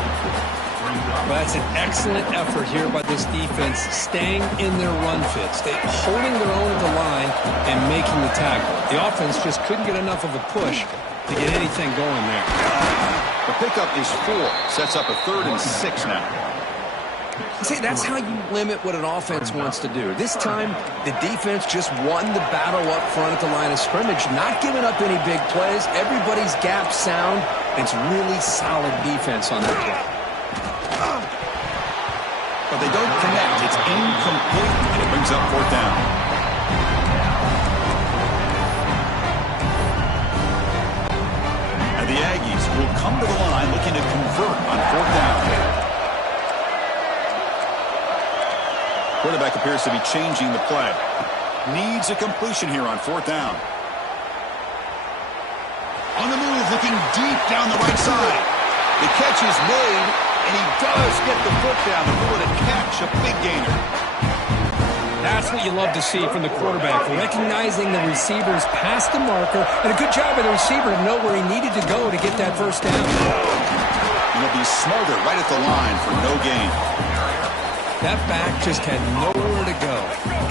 Well, that's an excellent effort here by this defense, staying in their run fits. They holding their own at the line and making the tackle. The offense just couldn't get enough of a push to get anything going there. The pickup is 4. Sets up a 3rd and 6 now. See, that's how you limit what an offense wants to do. This time, the defense just won the battle up front at the line of scrimmage, not giving up any big plays. Everybody's gap sound. It's really solid defense on that play. But they don't connect. It's incomplete, and it brings up 4th down. And the Aggies will come to the line looking to convert on 4th down. Quarterback appears to be changing the play. Needs a completion here on 4th down. On the move, looking deep down the right side. The catch is made, and he does get the foot down. The ability to catch a big gainer. That's what you love to see from the quarterback, recognizing the receiver's past the marker, and a good job by the receiver to know where he needed to go to get that first down. And he'll be smothered right at the line for no gain. That back just had nowhere to go.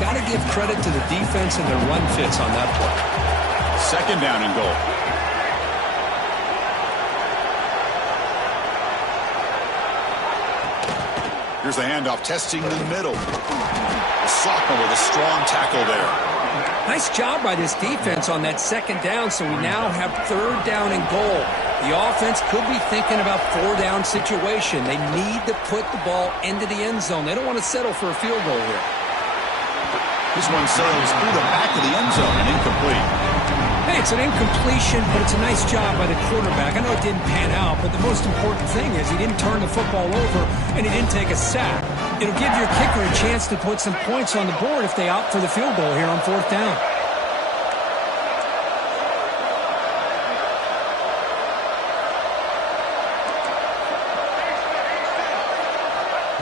Got to give credit to the defense and their run fits on that play. 2nd down and goal. Here's the handoff, testing the middle. The sophomore with a strong tackle there. Nice job by this defense on that 2nd down, so we now have 3rd down and goal. The offense could be thinking about 4-down situation. They need to put the ball into the end zone. They don't want to settle for a field goal here. This one sails through the back of the end zone and incomplete. Hey, it's an incompletion, but it's a nice job by the quarterback. I know it didn't pan out, but the most important thing is he didn't turn the football over and he didn't take a sack. It'll give your kicker a chance to put some points on the board if they opt for the field goal here on 4th down.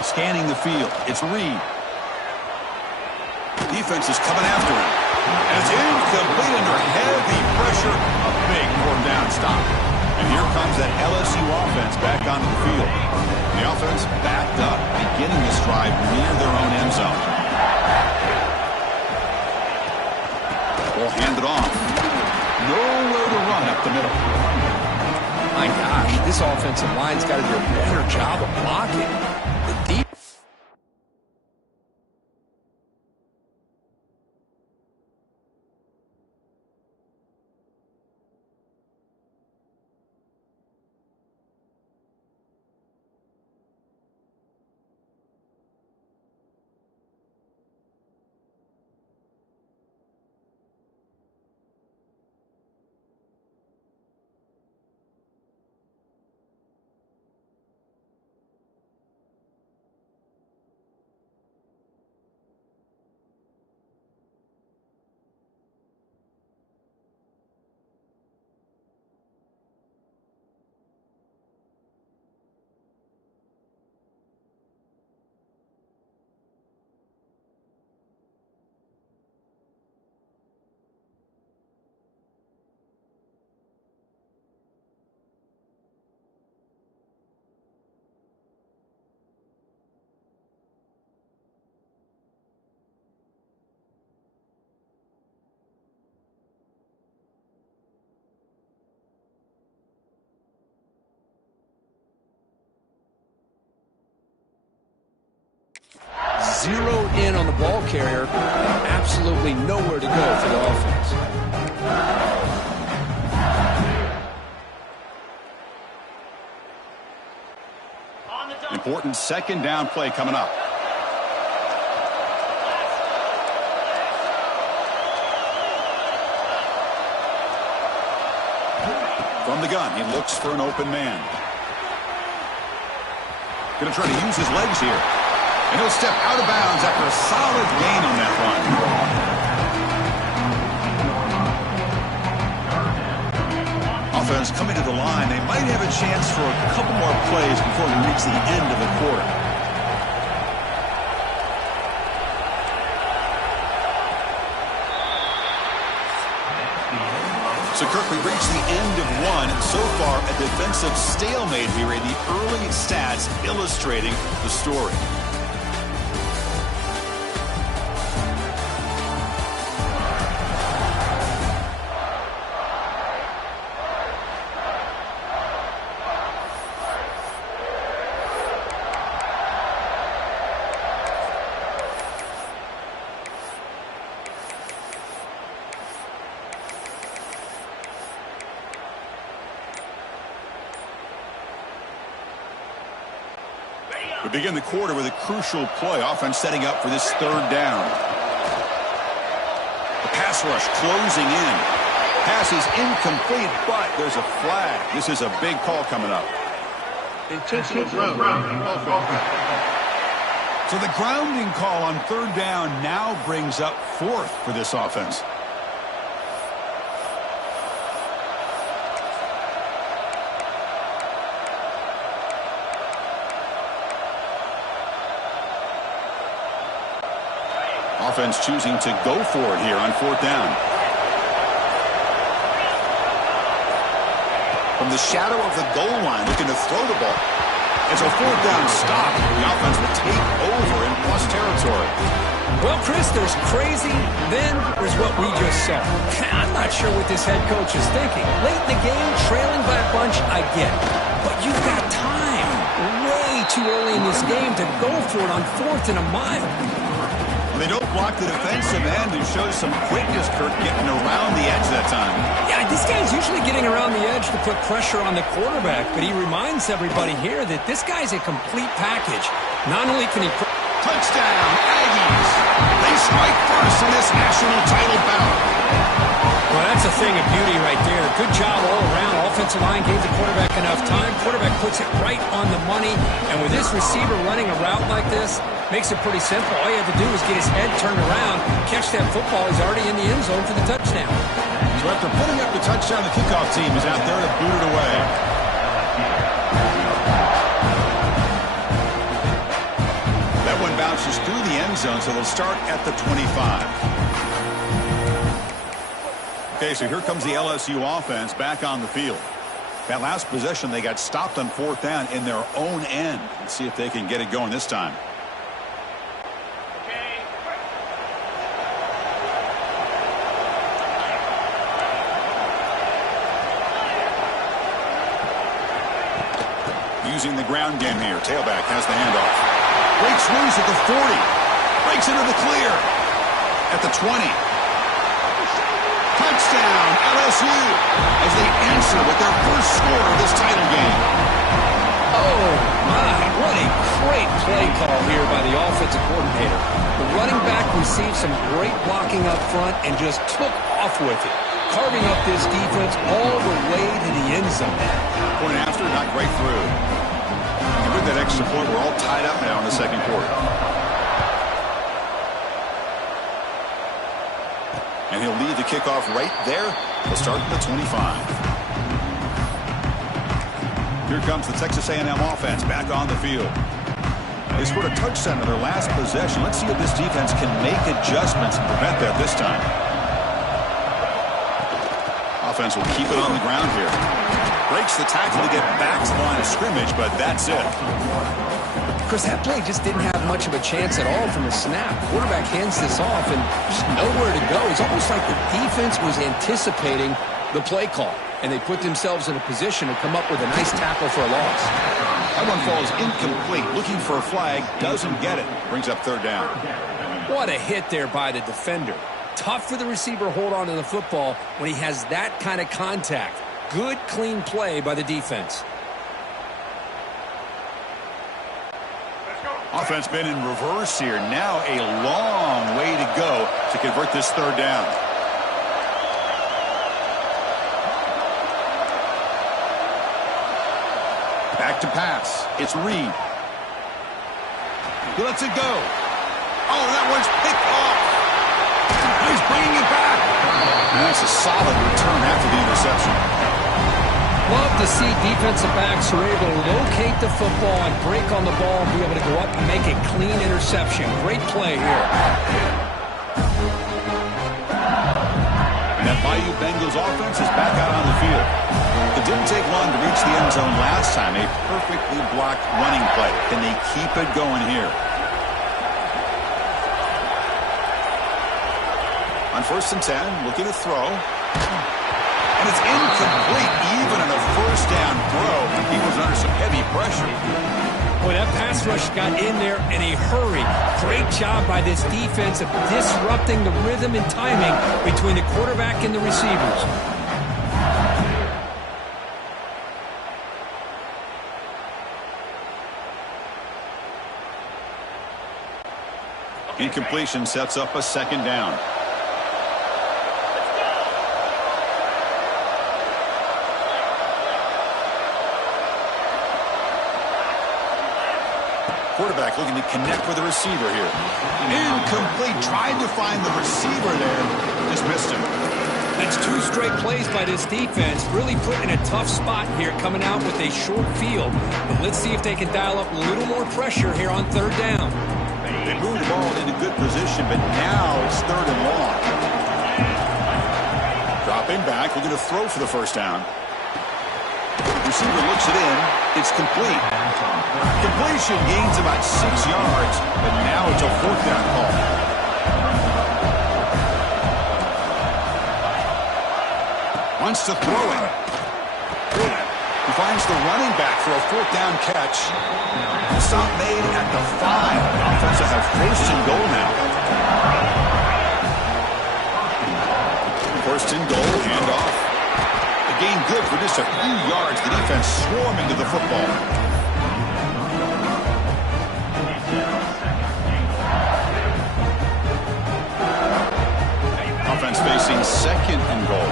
Scanning the field. It's Reed. Defense is coming after him. And it's incomplete under heavy pressure. A big 4th down stop. And here comes that LSU offense back onto the field. The offense backed up, beginning this drive near their own end zone. Will hand it off. Nowhere to run up the middle. My gosh, this offensive line's got to do a better job of blocking. The deep. Zeroed in on the ball carrier. Absolutely nowhere to go for the offense. Important 2nd down play coming up. From the gun, he looks for an open man. Going to try to use his legs here. And he'll step out of bounds after a solid gain on that run. Offense coming to the line. They might have a chance for a couple more plays before we reach the end of the quarter. So, Kirk, we reached the end of one. So far, a defensive stalemate here in the early stats illustrating the story. We begin the quarter with a crucial play. Offense setting up for this third down. The pass rush closing in. Pass is incomplete, but there's a flag. This is a big call coming up. Intentional grounding. So the grounding call on third down now brings up fourth for this offense. Offense choosing to go for it here on fourth down. From the shadow of the goal line, looking to throw the ball. It's a fourth down stop. The offense will take over in plus territory. Well, Chris, there's crazy, then there's what we just saw. I'm not sure what this head coach is thinking. Late in the game, trailing by a bunch, I get it. But you've got time. Way too early in this game to go for it on fourth and a mile. They don't block the defensive end and shows some quickness, Kirk, getting around the edge that time. Yeah, this guy's usually getting around the edge to put pressure on the quarterback, but he reminds everybody here that this guy's a complete package. Not only can he... Touchdown, Aggies! They strike first in this national title bout. Well, that's a thing of beauty right there. Good job all around. Offensive line gave the quarterback enough time. Quarterback puts it right on the money. And with this receiver running a route like this, makes it pretty simple. All you have to do is get his head turned around, catch that football. He's already in the end zone for the touchdown. So after putting up the touchdown, the kickoff team is out there to boot it away. That one bounces through the end zone, so they'll start at the 25. Okay, so here comes the LSU offense back on the field. That last possession, they got stopped on fourth down in their own end. Let's see if they can get it going this time. Using the ground game here. Tailback has the handoff. Breaks loose at the 40. Breaks into the clear. At the 20. Touchdown, LSU, as they answer with their first score of this title game. Oh, my. What a great play call here by the offensive coordinator. The running back received some great blocking up front and just took off with it, carving up this defense all the way to the end zone. Point after, not right through. And with that extra point, we're all tied up now in the second quarter. And he'll lead the kickoff right there. They'll start at the 25. Here comes the Texas A&M offense back on the field. They scored a touchdown in their last possession. Let's see if this defense can make adjustments and prevent that this time. Offense will keep it on the ground here. Breaks the tackle to get back to the line of scrimmage, but that's it. Chris, that play just didn't have much of a chance at all from the snap. Quarterback hands this off and just nowhere to go. It's almost like the defense was anticipating the play call, and they put themselves in a position to come up with a nice tackle for a loss. That one falls incomplete. Looking for a flag, doesn't get it. Brings up third down. What a hit there by the defender. Tough for the receiver to hold on to the football when he has that kind of contact. Good, clean play by the defense. Offense been in reverse here. Now a long way to go to convert this third down. Back to pass. It's Reed. He lets it go. Oh, that one's picked off. He's bringing it back. And that's a solid return after the interception. Love to see defensive backs who are able to locate the football and break on the ball and be able to go up and make a clean interception. Great play here. And that Bayou Bengals offense is back out on the field. It didn't take long to reach the end zone last time. A perfectly blocked running play. Can they keep it going here? On 1st and 10, looking to throw. And it's incomplete, even on a first down throw. He was under some heavy pressure. Boy, that pass rush got in there in a hurry. Great job by this defense of disrupting the rhythm and timing between the quarterback and the receivers. Incompletion sets up a 2nd down. Quarterback looking to connect with the receiver here. Incomplete. Tried to find the receiver there. Just missed him. That's 2 straight plays by this defense. Really put in a tough spot here coming out with a short field. But let's see if they can dial up a little more pressure here on 3rd down. They moved the ball into good position, but now it's 3rd and long. Dropping back. Looking to throw for the 1st down. Receiver looks it in. It's complete. Completion gains about 6 yards, but now it's a 4th down call. Wants to throw it. He finds the running back for a 4th down catch. Stop made at the 5. The offense has a 1st and goal now. 1st and goal, handoff. The gain good for just a few yards. The defense swarming to the football. Offense facing 2nd and goal.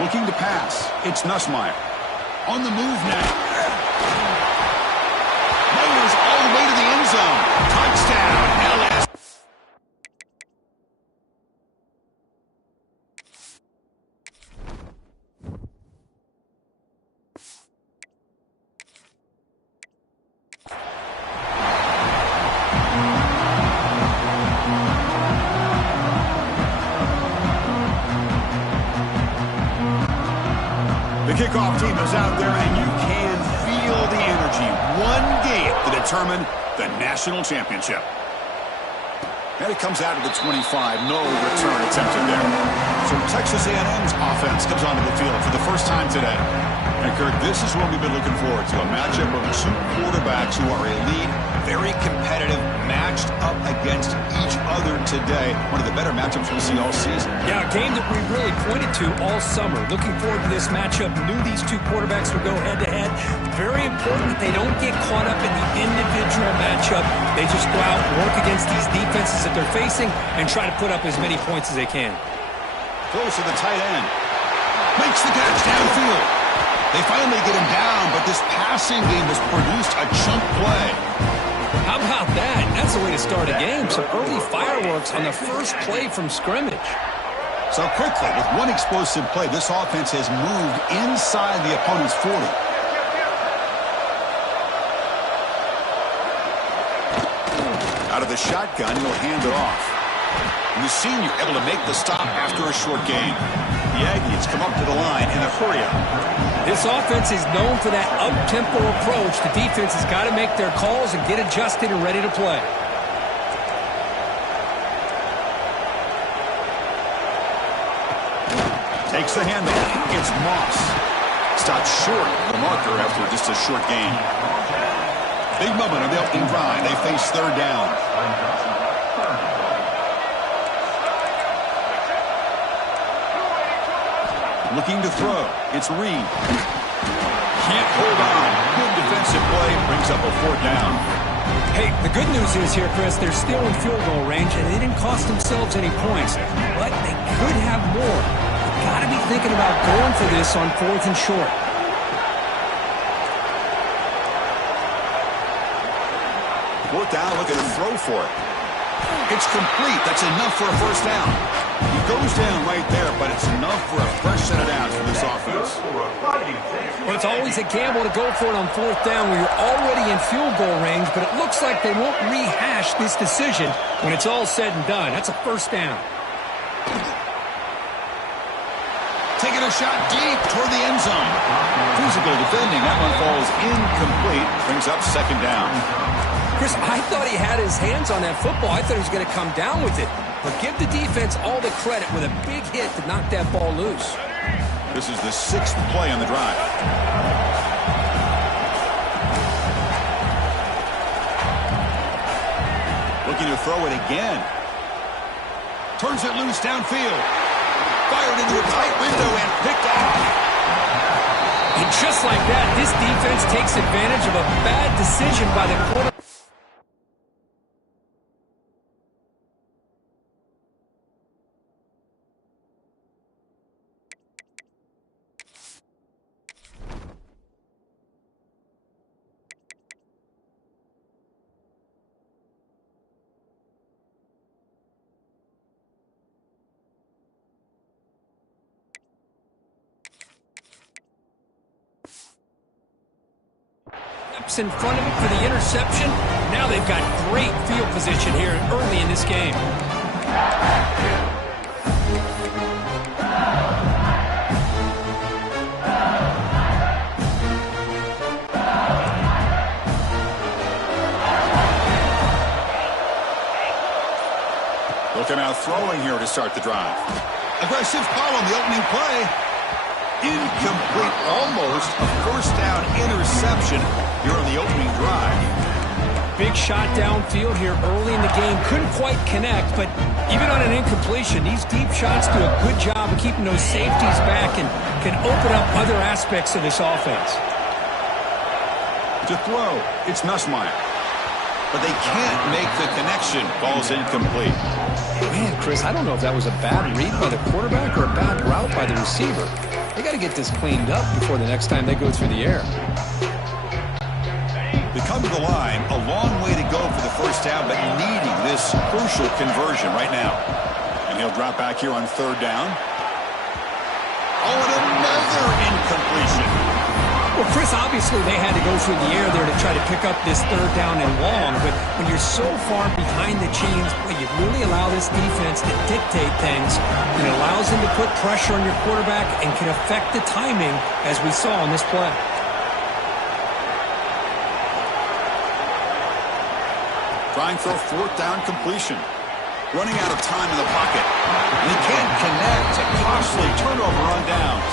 Looking to pass. It's Nussmeier. On the move now. Motors all the way to the end zone. Touchdown, LS. The kickoff team is out there, and you can feel the energy. One game to determine the national championship. And it comes out of the 25. No return attempted there. So Texas A&M's offense comes onto the field for the first time today. And, Kirk, this is what we've been looking forward to, a matchup of 2 quarterbacks who are elite, very competitive, matched up against each other today. One of the better matchups we'll see all season. Yeah, a game that we really pointed to all summer. Looking forward to this matchup. Knew these 2 quarterbacks would go head-to-head. Very important that they don't get caught up in the individual matchup. They just go out and work against these defenses that they're facing and try to put up as many points as they can. Close to the tight end. Makes the catch downfield. They finally get him down, but this passing game has produced a chunk play. How about that? That's the way to start a game. Some early fireworks on the first play from scrimmage. So quickly, with one explosive play, this offense has moved inside the opponent's 40. Out of the shotgun, he'll hand it off. And the senior able to make the stop after a short gain. The Aggies come up to the line in a hurry-up. This offense is known for that up-tempo approach. The defense has got to make their calls and get adjusted and ready to play. Takes the handoff. It's Moss. Stopped short of the marker after just a short gain. Big moment on the opening drive. They face 3rd down. Looking to throw. It's Reed. Can't hold on. Good defensive play. Brings up a 4th down. Hey, the good news is here, Chris, they're still in field goal range, and they didn't cost themselves any points. But they could have more. got to be thinking about going for this on 4th and short. Fourth down, looking to throw for it. It's complete. That's enough for a first down. He goes down right there, but it's enough for a fresh set of downs for this offense. Well, it's always a gamble to go for it on 4th down where you're already in field goal range, but it looks like they won't rehash this decision when it's all said and done. That's a first down. Taking a shot deep toward the end zone. Physical defending. That one falls incomplete. Brings up second down. Chris, I thought he had his hands on that football. I thought he was going to come down with it. But give the defense all the credit with a big hit to knock that ball loose. This is the 6th play on the drive. Looking to throw it again. Turns it loose downfield. Fired into a tight window and picked off. And just like that, this defense takes advantage of a bad decision by the quarterback. In front of him for the interception. Now they've got great field position here early in this game. Looking out throwing here to start the drive. Aggressive call on the opening play. Incomplete, almost a first down interception here on the opening drive. Big shot downfield here early in the game. Couldn't quite connect, but even on an incompletion, these deep shots do a good job of keeping those safeties back and can open up other aspects of this offense. To throw, it's Nussmeier. But they can't make the connection. Ball's incomplete. Man, Chris, I don't know if that was a bad read by the quarterback or a bad route by the receiver. They got to get this cleaned up before the next time they go through the air. They come to the line, a long way to go for the first down, but needing this crucial conversion right now. And he'll drop back here on 3rd down. Oh, and another incompletion. Well, Chris, obviously they had to go through the air there to try to pick up this 3rd down and long, but when you're so far behind the chains, well, you really allow this defense to dictate things, and it allows them to put pressure on your quarterback and can affect the timing, as we saw on this play. Trying for a 4th down completion. Running out of time in the pocket. And he can't connect. A costly turnover on downs.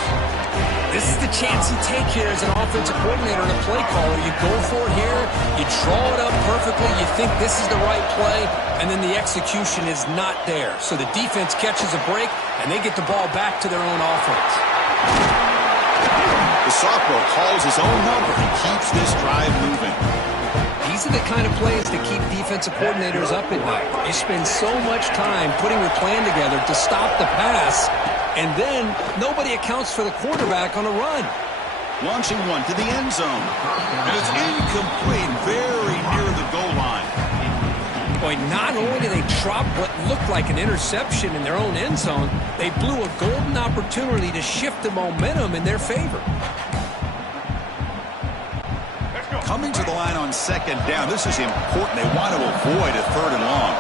This is the chance you take here as an offensive coordinator and a play caller. You go for it here, you draw it up perfectly, you think this is the right play, and then the execution is not there. So the defense catches a break, and they get the ball back to their own offense. The sophomore calls his own number and keeps this drive moving. These are the kind of plays that keep defensive coordinators up at night. You spend so much time putting your plan together to stop the pass, and then nobody accounts for the quarterback on a run. Launching one to the end zone. And it's incomplete, very near the goal line. Boy, not only did they drop what looked like an interception in their own end zone, they blew a golden opportunity to shift the momentum in their favor. Coming to the line on 2nd down. This is important. They want to avoid a 3rd and long.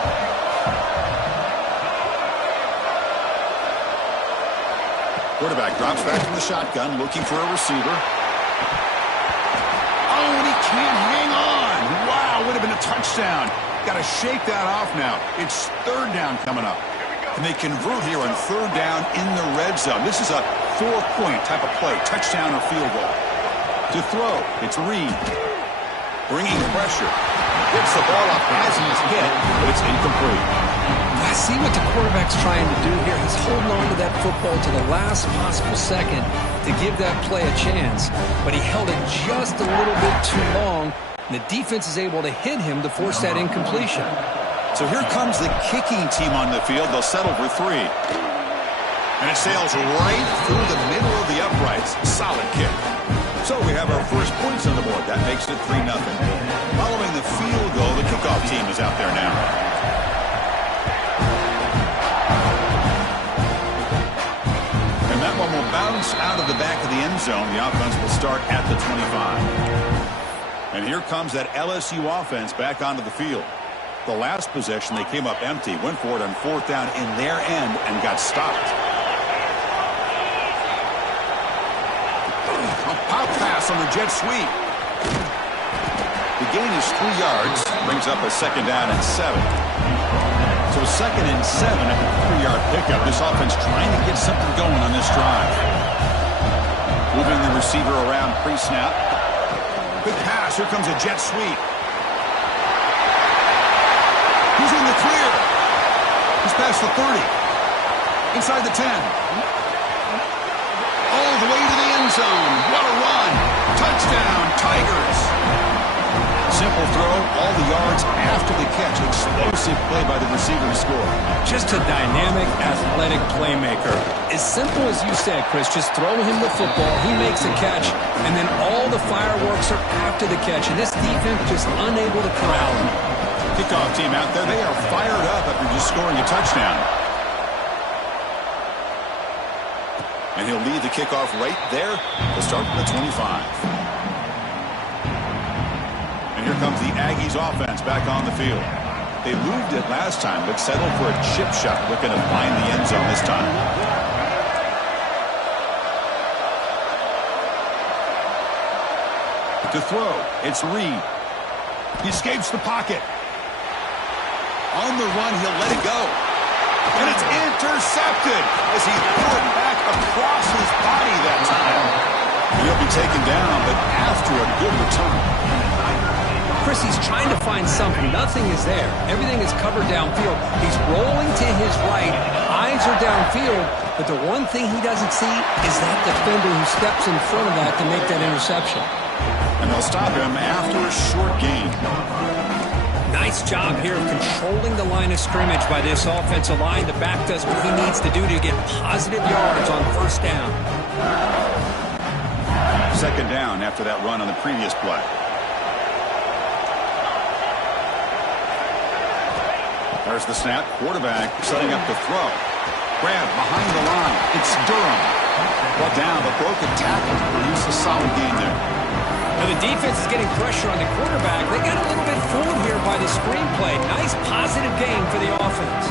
Quarterback drops back from the shotgun, looking for a receiver. Oh, and he can't hang on. Wow, would have been a touchdown. Got to shake that off now. It's 3rd down coming up. And they convert here on 3rd down in the red zone. This is a 4-point type of play, touchdown or field goal. To throw, it's Reed. Bringing pressure. Gets the ball up as he's hit, but it's incomplete. I see what the quarterback's trying to do here. He's holding on to that football to the last possible second to give that play a chance. But he held it just a little bit too long, and the defense is able to hit him to force that incompletion. So here comes the kicking team on the field. They'll settle for 3. And it sails right through the middle of the uprights. Solid kick. So we have our first points on the board. That makes it 3-0. Following the field goal, the kickoff team is out there now. And that one will bounce out of the back of the end zone. The offense will start at the 25. And here comes that LSU offense back onto the field. The last possession, they came up empty, went for it on 4th down in their end and got stopped. A pop pass on the jet sweep. The gain is 3 yards, brings up a 2nd down and 7. So 2nd and 7 at the 3-yard pickup. This offense trying to get something going on this drive. Moving the receiver around pre-snap. Quick pass. Here comes a jet sweep. He's in the clear. He's past the 30. Inside the 10. All the way to the end zone. What a run. Touchdown, Tigers. Simple throw, all the yards after the catch. Explosive play by the receiver to score. Just a dynamic, athletic playmaker. As simple as you said, Chris, just throw him the football, he makes a catch, and then all the fireworks are after the catch. And this defense just unable to corral him. Kickoff team out there, they are fired up after just scoring a touchdown. And he'll lead the kickoff right there to start from the 25. And here comes the Aggies offense back on the field. They moved it last time, but settled for a chip shot, looking to find the end zone this time. To throw, it's Reed. He escapes the pocket. On the run, he'll let it go. And it's intercepted as he threw it back across his body that time. He'll be taken down, but after a good return. Chris, he's trying to find something. Nothing is there. Everything is covered downfield. He's rolling to his right. Eyes are downfield. But the one thing he doesn't see is that defender who steps in front of that to make that interception. And they'll stop him after a short gain. Nice job here of controlling the line of scrimmage by this offensive line. The back does what he needs to do to get positive yards on 1st down. 2nd down after that run on the previous play. There's the snap. Quarterback setting up the throw. Grab behind the line. It's Durham. Brought down, but broken tackle to produce a solid gain there. Now the defense is getting pressure on the quarterback. They got a little bit fooled here by the screenplay. Nice positive gain for the offense.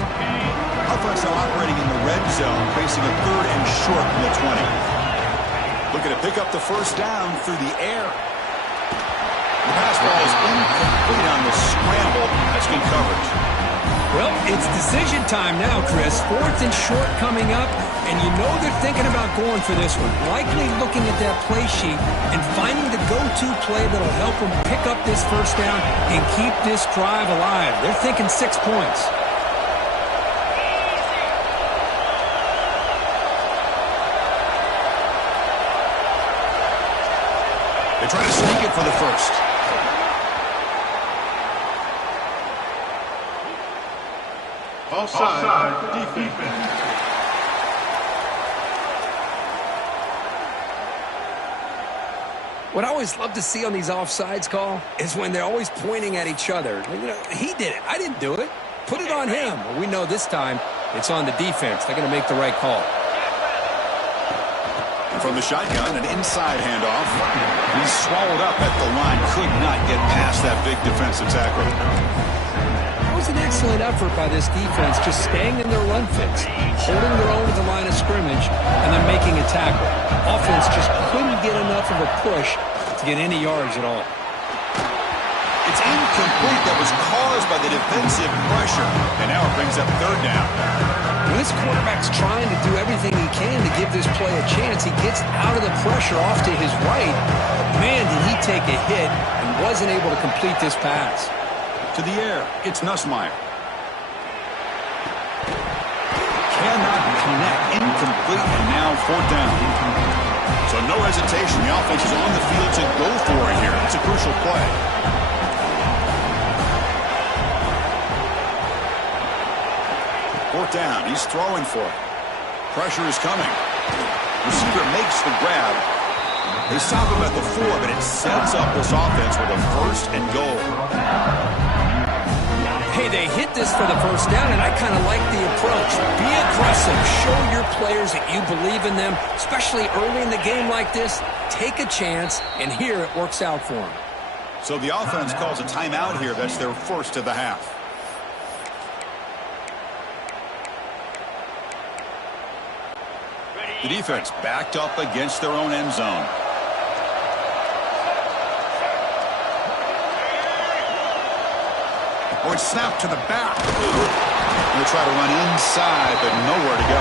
Offense now operating in the red zone, facing a 3rd and short from the 20. Looking to pick up the 1st down through the air. The pass ball is incomplete on the scramble. That's good coverage. Well, it's decision time now, Chris. 4th and short coming up, and you know they're thinking about going for this one. Likely looking at that play sheet and finding the go-to play that'll help them pick up this 1st down and keep this drive alive. They're thinking 6 points. They try to sneak it for the 1st. Offside defense. What I always love to see on these offsides call is when they're always pointing at each other. You know, he did it. I didn't do it. Put it on him. Well, we know this time it's on the defense. They're going to make the right call. From the shotgun, an inside handoff. He's swallowed up at the line. Could not get past that big defensive tackle. It was an excellent effort by this defense, just staying in their run fits, holding their own at the line of scrimmage, and then making a tackle. Offense just couldn't get enough of a push to get any yards at all. It's incomplete. That was caused by the defensive pressure. And now it brings up 3rd down. When this quarterback's trying to do everything he can to give this play a chance, he gets out of the pressure off to his right. But man, did he take a hit and wasn't able to complete this pass. To the air, it's Nussmeier. Cannot connect, incomplete, and now 4th down. So no hesitation, the offense is on the field to go for it here. It's a crucial play. Fourth down, he's throwing for it. Pressure is coming. Receiver makes the grab. They stop him at the 4, but it sets up this offense with a first and goal. Hey, they hit this for the first down, and I kind of like the approach. Be aggressive. Show your players that you believe in them, especially early in the game like this. Take a chance, and here it works out for them. So the offense calls a timeout here. That's their first of the half. The defense backed up against their own end zone. Oh, it's snapped to the back. They'll try to run inside, but nowhere to go.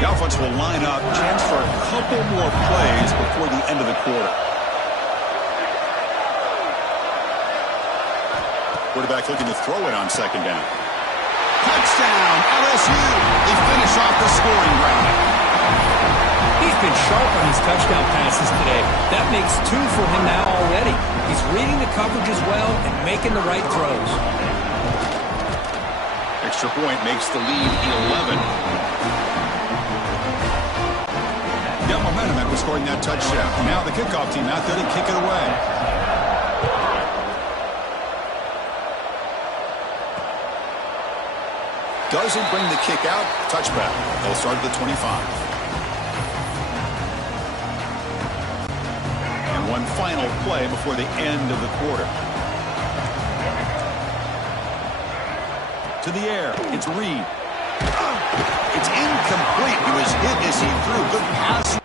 The offense will line up, chance for a couple more plays before the end of the quarter. Quarterback looking to throw it on second down. Touchdown, LSU. They finish off the scoring drive. He's been sharp on his touchdown passes today. That makes 2 for him now already. He's reading the coverage as well and making the right throws. Extra point makes the lead 11. Got momentum after scoring that touchdown. Now the kickoff team out there to kick it away. Doesn't bring the kick out. Touchback. They'll start at the 25. And one final play before the end of the quarter. To the air. It's Reed. It's incomplete. He was hit as he threw. Good pass.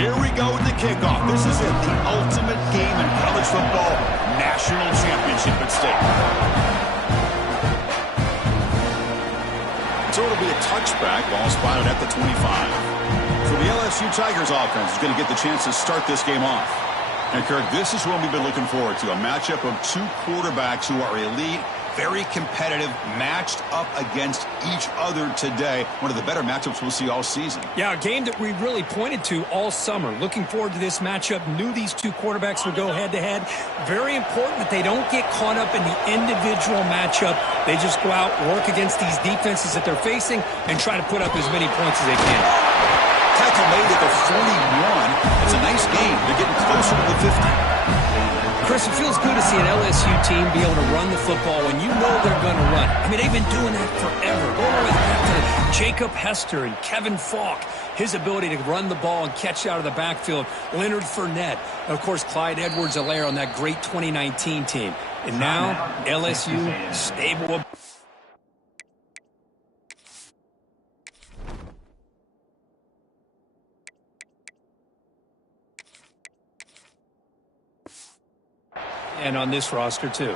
Here we go with the kickoff. This is it, the ultimate game in college football, national championship at stake. So it'll be a touchback, ball spotted at the 25. So the LSU Tigers offense is going to get the chance to start this game off. And Kirk, this is what we've been looking forward to, a matchup of 2 quarterbacks who are elite, very competitive, matched up against each other today. One of the better matchups we'll see all season. Yeah, a game that we really pointed to all summer. Looking forward to this matchup. Knew these 2 quarterbacks would go head-to-head. Very important that they don't get caught up in the individual matchup. They just go out, work against these defenses that they're facing, and try to put up as many points as they can. Tackle made at the 41. It's a nice game. They're getting closer to the 50. Chris, it feels good to see an LSU team be able to run the football when you know they're going to run. I mean, they've been doing that forever. Going all the way back to Jacob Hester and Kevin Falk. His ability to run the ball and catch out of the backfield. Leonard Fournette. And, of course, Clyde Edwards-Helaire on that great 2019 team. And now, LSU stable. And on this roster, too.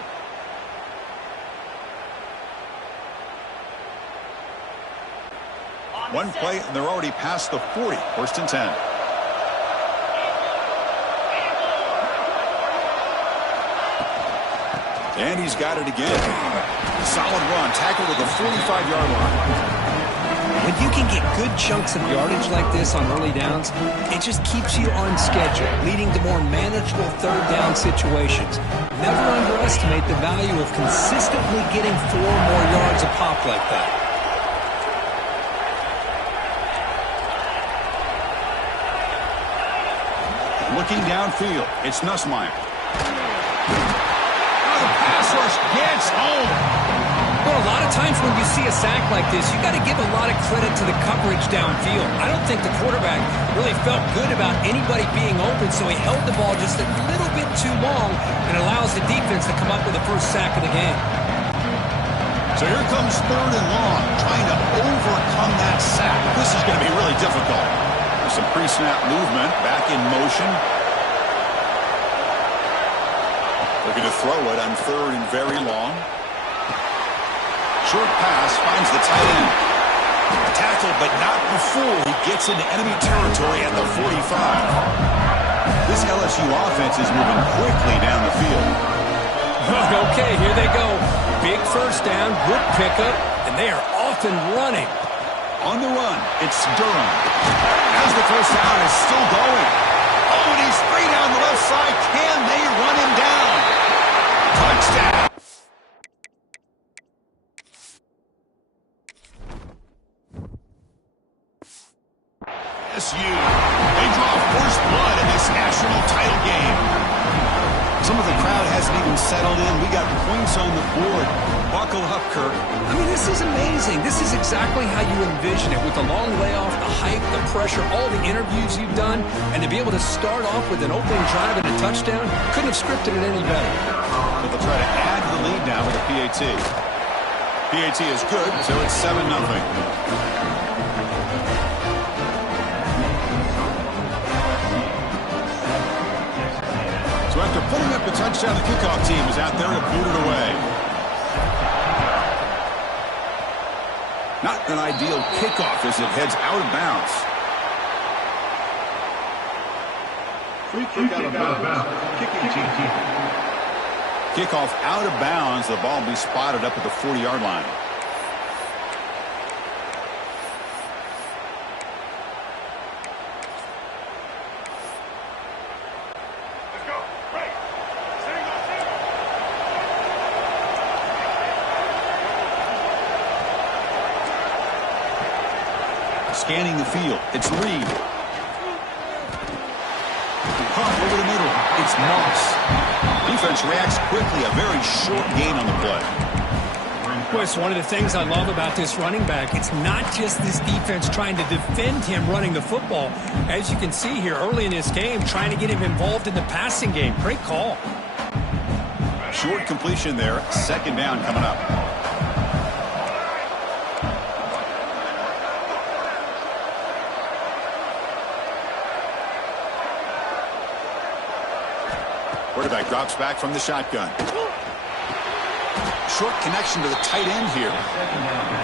One play, and they're already past the 40. First and 10. And he's got it again. Solid run. Tackle to the 45-yard line. When you can get good chunks of yardage like this on early downs, it just keeps you on schedule, leading to more manageable third down situations. Never underestimate the value of consistently getting 4 more yards a pop like that. Looking downfield, it's Nussmeier. Oh, the pass rush gets home. Well, a lot of times when you see a sack like this, you got to give a lot of credit to the coverage downfield. I don't think the quarterback really felt good about anybody being open, so he held the ball just a little bit too long and allows the defense to come up with the first sack of the game. So here comes 3rd and long, trying to overcome that sack. This is going to be really difficult. There's some pre-snap movement, back in motion. They're going to throw it on 3rd and very long. Short pass finds the tight end. Tackled, but not before he gets into enemy territory at the 45. This LSU offense is moving quickly down the field. Okay, here they go. Big first down, good pickup, and they are off and running. On the run, it's Durham. As the first down is still going. Oh, and he's free down the left side. Can they run him down? Touchdown. SU, they draw first blood in this national title game. Some of the crowd hasn't even settled in. We got points on the board. Buckle up, Kirk. I mean, this is amazing. This is exactly how you envision it, with the long layoff, the hype, the pressure, all the interviews you've done, and to be able to start off with an opening drive and a touchdown, couldn't have scripted it any better. But they'll try to add to the lead now with a PAT. PAT is good, so it's 7-0. So after putting up a touchdown, the kickoff team is out there to boot it away. Not an ideal kickoff as it heads out of bounds. Free kick out of bounds. Kicking team. Kickoff out of bounds. The ball will be spotted up at the 40-yard line. Scanning the field. It's Reed. Caught over the middle. It's Moss. Defense reacts quickly. A very short gain on the play. Chris, one of the things I love about this running back, it's not just this defense trying to defend him running the football. As you can see here early in this game, trying to get him involved in the passing game. Great call. Short completion there. 2nd down coming up. Quarterback drops back from the shotgun. Short connection to the tight end here.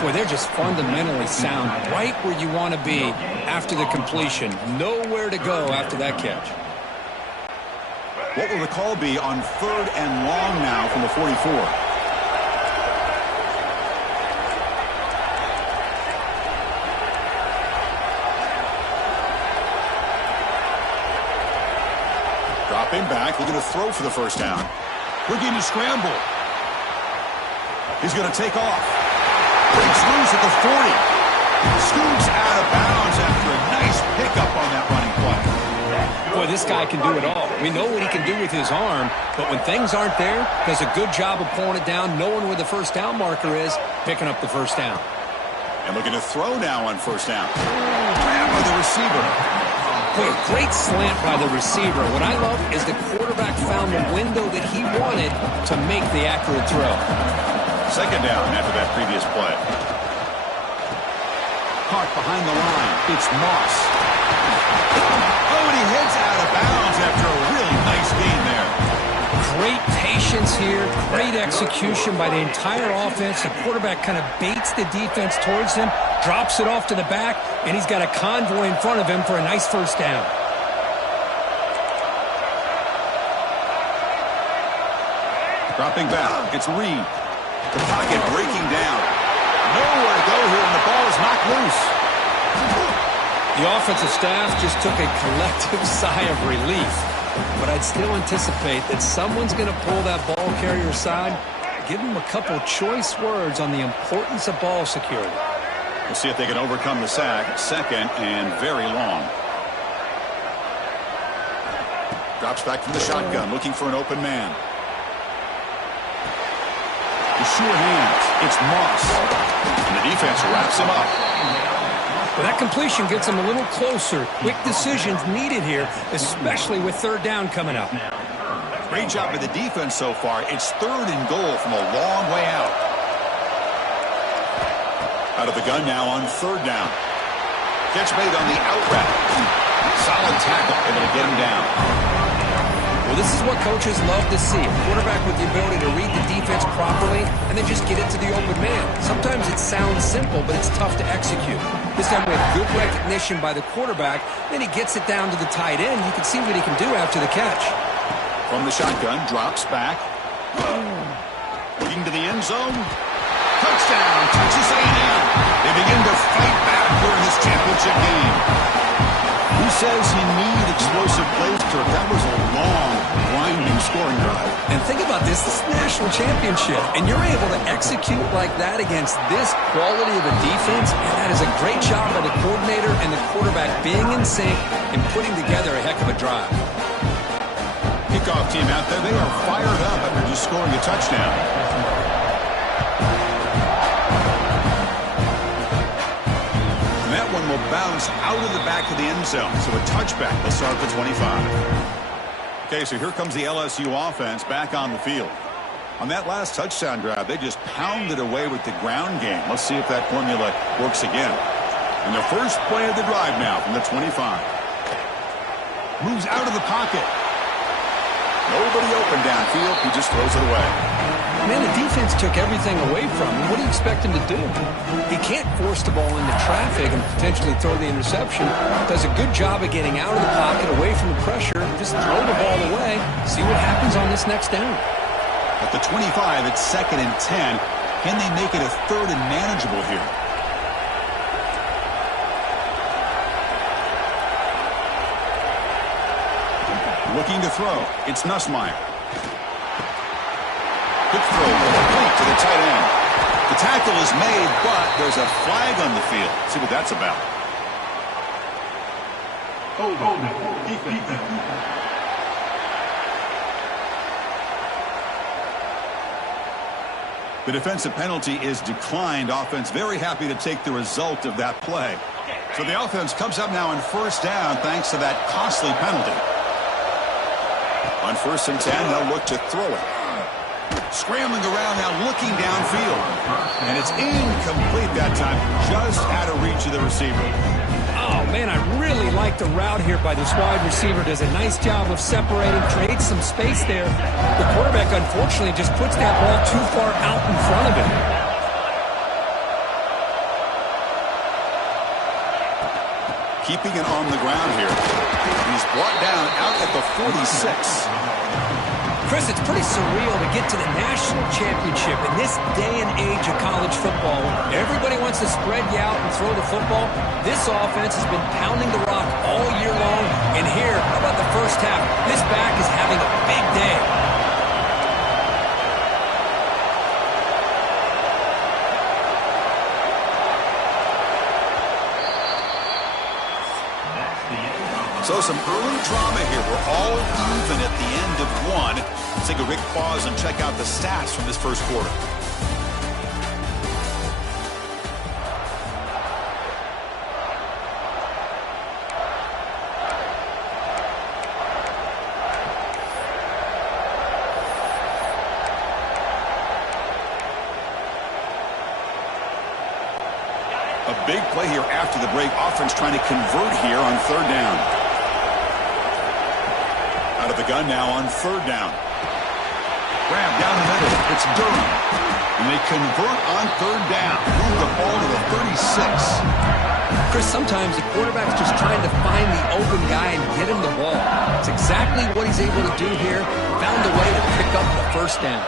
Boy, they're just fundamentally sound, right where you want to be after the completion. Nowhere to go after that catch. What will the call be on 3rd and long now from the 44? Dropping back, looking to throw for the first down. Looking to scramble. He's going to take off. Breaks loose at the 40. Scoots out of bounds after a nice pickup on that running play. Boy, this guy can do it all. We know what he can do with his arm, but when things aren't there, does a good job of pulling it down, knowing where the first down marker is, picking up the first down. And looking to throw now on first down. Grabbed by the receiver. Boy, a great slant by the receiver. What I love is the quarterback found the window that he wanted to make the accurate throw. 2nd down after that previous play. Caught behind the line. It's Moss. Oh, and he heads out of bounds after a really nice gain there. Great patience here. Great execution by the entire offense. The quarterback kind of baits the defense towards him, drops it off to the back, and he's got a convoy in front of him for a nice first down. Dropping back. It's Reed. The pocket breaking down. Nowhere to go here, and the ball is knocked loose. The offensive staff just took a collective sigh of relief. But I'd still anticipate that someone's going to pull that ball carrier aside, give him a couple choice words on the importance of ball security. We'll see if they can overcome the sack. 2nd and very long. Drops back from the shotgun, looking for an open man. The sure hands. It's Moss. And the defense wraps him up. Well, that completion gets him a little closer. Quick decisions needed here, especially with 3rd down coming up. Great job by the defense so far. It's 3rd and goal from a long way out. Out of the gun now on third down. Catch made on the out route. Solid tackle, able to get him down. Well, this is what coaches love to see. A quarterback with the ability to read the defense properly and then just get it to the open man. Sometimes it sounds simple, but it's tough to execute. This time we have good recognition by the quarterback. Then he gets it down to the tight end. You can see what he can do after the catch. From the shotgun, drops back. Looking to the end zone. Touchdown, Texas A&M. They begin to fight back here in this championship game. Who says you need explosive plays, Kirk? That was a long, winding scoring drive. And think about this. This is a national championship, and you're able to execute like that against this quality of a defense, and that is a great job by the coordinator and the quarterback being in sync and putting together a heck of a drive. Kickoff team out there, they are fired up after just scoring a touchdown. And that one will bounce out of the back of the end zone, so a touchback. They'll start at the 25. Okay, so here comes the LSU offense back on the field. On that last touchdown drive, they just pounded away with the ground game. Let's see if that formula works again. And the first play of the drive now from the 25. Moves out of the pocket. Nobody open downfield. He just throws it away. Man, the defense took everything away from him. What do you expect him to do? He can't force the ball into traffic and potentially throw the interception. Does a good job of getting out of the pocket, away from the pressure, and just throw the ball away. See what happens on this next down. At the 25, it's 2nd and 10. Can they make it a 3rd and manageable here? Looking to throw. It's Nussmeier. Good throw with a point to the tight end. The tackle is made, but there's a flag on the field. Let's see what that's about. The defensive penalty is declined. Offense very happy to take the result of that play. So the offense comes up now on 1st down thanks to that costly penalty. On 1st and 10, they'll look to throw it. Scrambling around now, looking downfield. And it's incomplete that time, just out of reach of the receiver. Oh, man, I really like the route here by this wide receiver. Does a nice job of separating, creates some space there. The quarterback, unfortunately, just puts that ball too far out in front of him. Keeping it on the ground here. He's brought down out at the 46. Chris, it's pretty surreal to get to the national championship in this day and age of college football. Everybody wants to spread you out and throw the football. This offense has been pounding the rock all year long. And here, how about the first half? This back is having a big day. So some early drama here. We're all even at the end of one. Let's take a quick pause and check out the stats from this first quarter. A big play here after the break. Offense trying to convert here on 3rd down. Out of the gun now on 3rd down. Grab down the middle. It's Durham. And they convert on 3rd down. Move the ball to the 36. Chris, sometimes the quarterback's just trying to find the open guy and get him the ball. It's exactly what he's able to do here. Found a way to pick up the 1st down.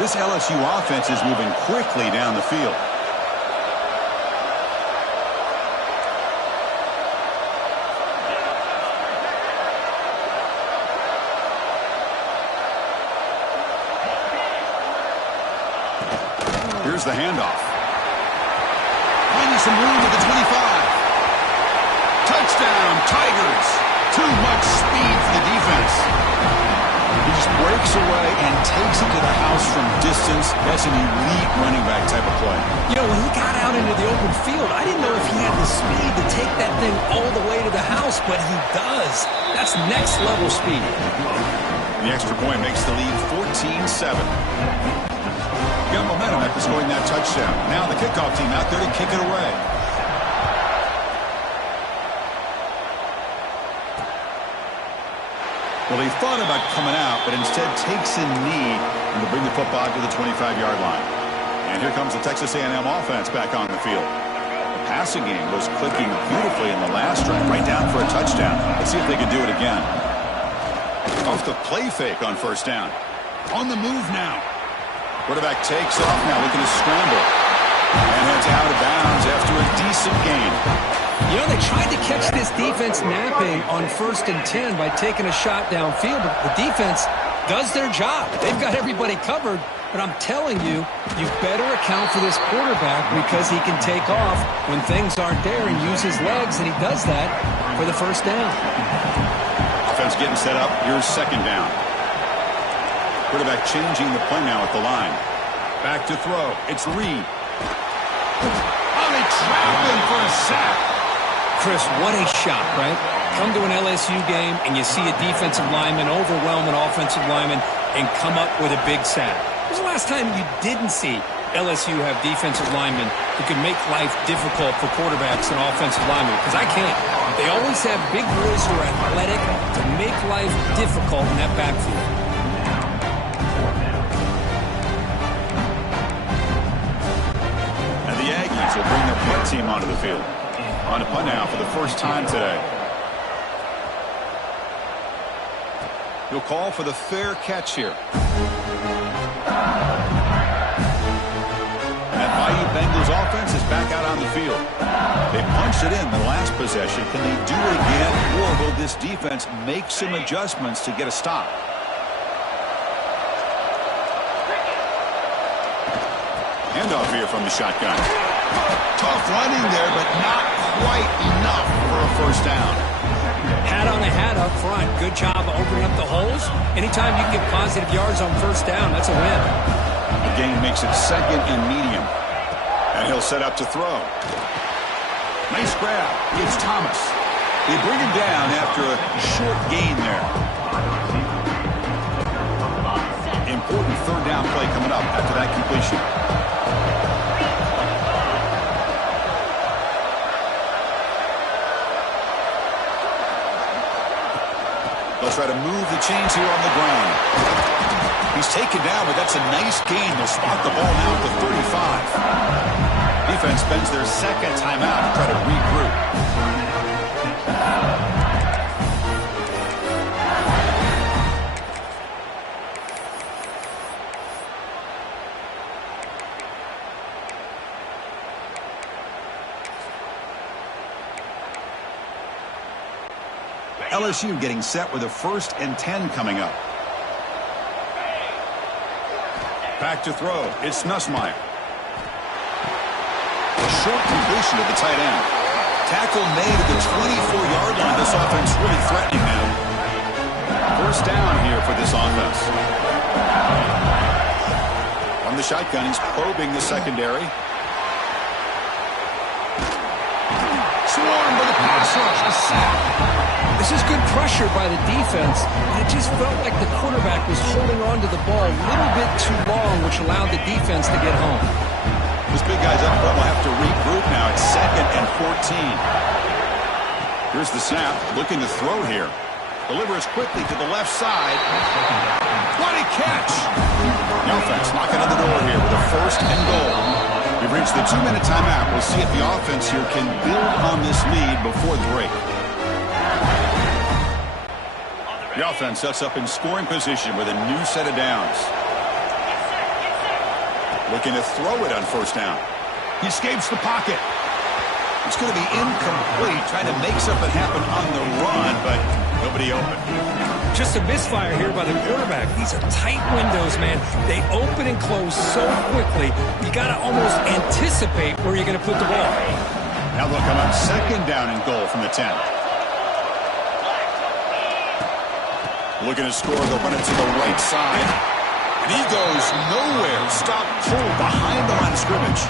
This LSU offense is moving quickly down the field. Here's the handoff. Finding some room at the 25. Touchdown, Tigers. Too much speed for the defense. He just breaks away and takes it to the house from distance. That's an elite running back type of play. You know, when he got out into the open field, I didn't know if he had the speed to take that thing all the way to the house, but he does. That's next level speed. The extra point makes the lead 14-7. got momentum after scoring that touchdown. Now the kickoff team out there to kick it away. Well, he thought about coming out, but instead takes a knee and will bring the football to the 25-yard line. And here comes the Texas A&M offense back on the field. The passing game was clicking beautifully in the last drive, right down for a touchdown. Let's see if they can do it again. Off the play fake on first down. On the move now. Quarterback takes off now, looking to scramble. And heads out of bounds after a decent gain. You know, they tried to catch this defense napping on 1st and 10 by taking a shot downfield, but the defense does their job. They've got everybody covered, but I'm telling you, you better account for this quarterback because he can take off when things aren't there and use his legs, and he does that for the first down. Offense getting set up. Here's second down. Quarterback changing the play now at the line. Back to throw. It's Reed. Oh, they trap him for a sack. Chris, what a shot, right? Come to an LSU game and you see a defensive lineman overwhelm an offensive lineman and come up with a big sack. When was the last time you didn't see LSU have defensive linemen who can make life difficult for quarterbacks and offensive linemen? Because I can't. They always have big boys who are athletic to make life difficult in that backfield. And the Aggies will bring their punt team onto the field. On a punt now for the first time today. He'll call for the fair catch here. And that Bayou Bengals offense is back out on the field. They punched it in the last possession. Can they do it again, or will this defense make some adjustments to get a stop? Handoff here from the shotgun. Tough running there, but not quite enough for a first down. Hat on a hat up front. Good job of opening up the holes. Anytime you can get positive yards on first down, that's a win. The gain makes it second and medium. And he'll set up to throw. Nice grab. It's Thomas. They bring him down after a short gain there. Important third down play coming up after that completion. They'll try to move the chains here on the ground. He's taken down, but that's a nice gain. They'll spot the ball now at the 35. Defense spends their second timeout to try to regroup. LSU getting set with a 1st and 10 coming up. Back to throw. It's Nussmeier. A short completion to the tight end. Tackle made at the 24-yard line. This offense really threatening now. First down here for this offense. From the shotgun, he's probing the secondary. Swarmed by the pass rush. A sack. This is good pressure by the defense, but it just felt like the quarterback was holding on to the ball a little bit too long, which allowed the defense to get home. This big guy's up front will have to regroup now. It's 2nd and 14. Here's the snap. Looking to throw here. Delivers quickly to the left side. What a catch! The offense knocking on the door here with a 1st and goal. We've reached the 2-minute timeout. We'll see if the offense here can build on this lead before the break. The offense sets up in scoring position with a new set of downs. Looking to throw it on first down. He escapes the pocket. It's going to be incomplete, trying to make something happen on the run, but nobody open. Just a misfire here by the quarterback. These are tight windows, man. They open and close so quickly, you got to almost anticipate where you're going to put the ball. Now they'll come on 2nd down and goal from the 10. Looking to score, they'll run it to the right side. And he goes nowhere. Stop pulled behind the line of scrimmage.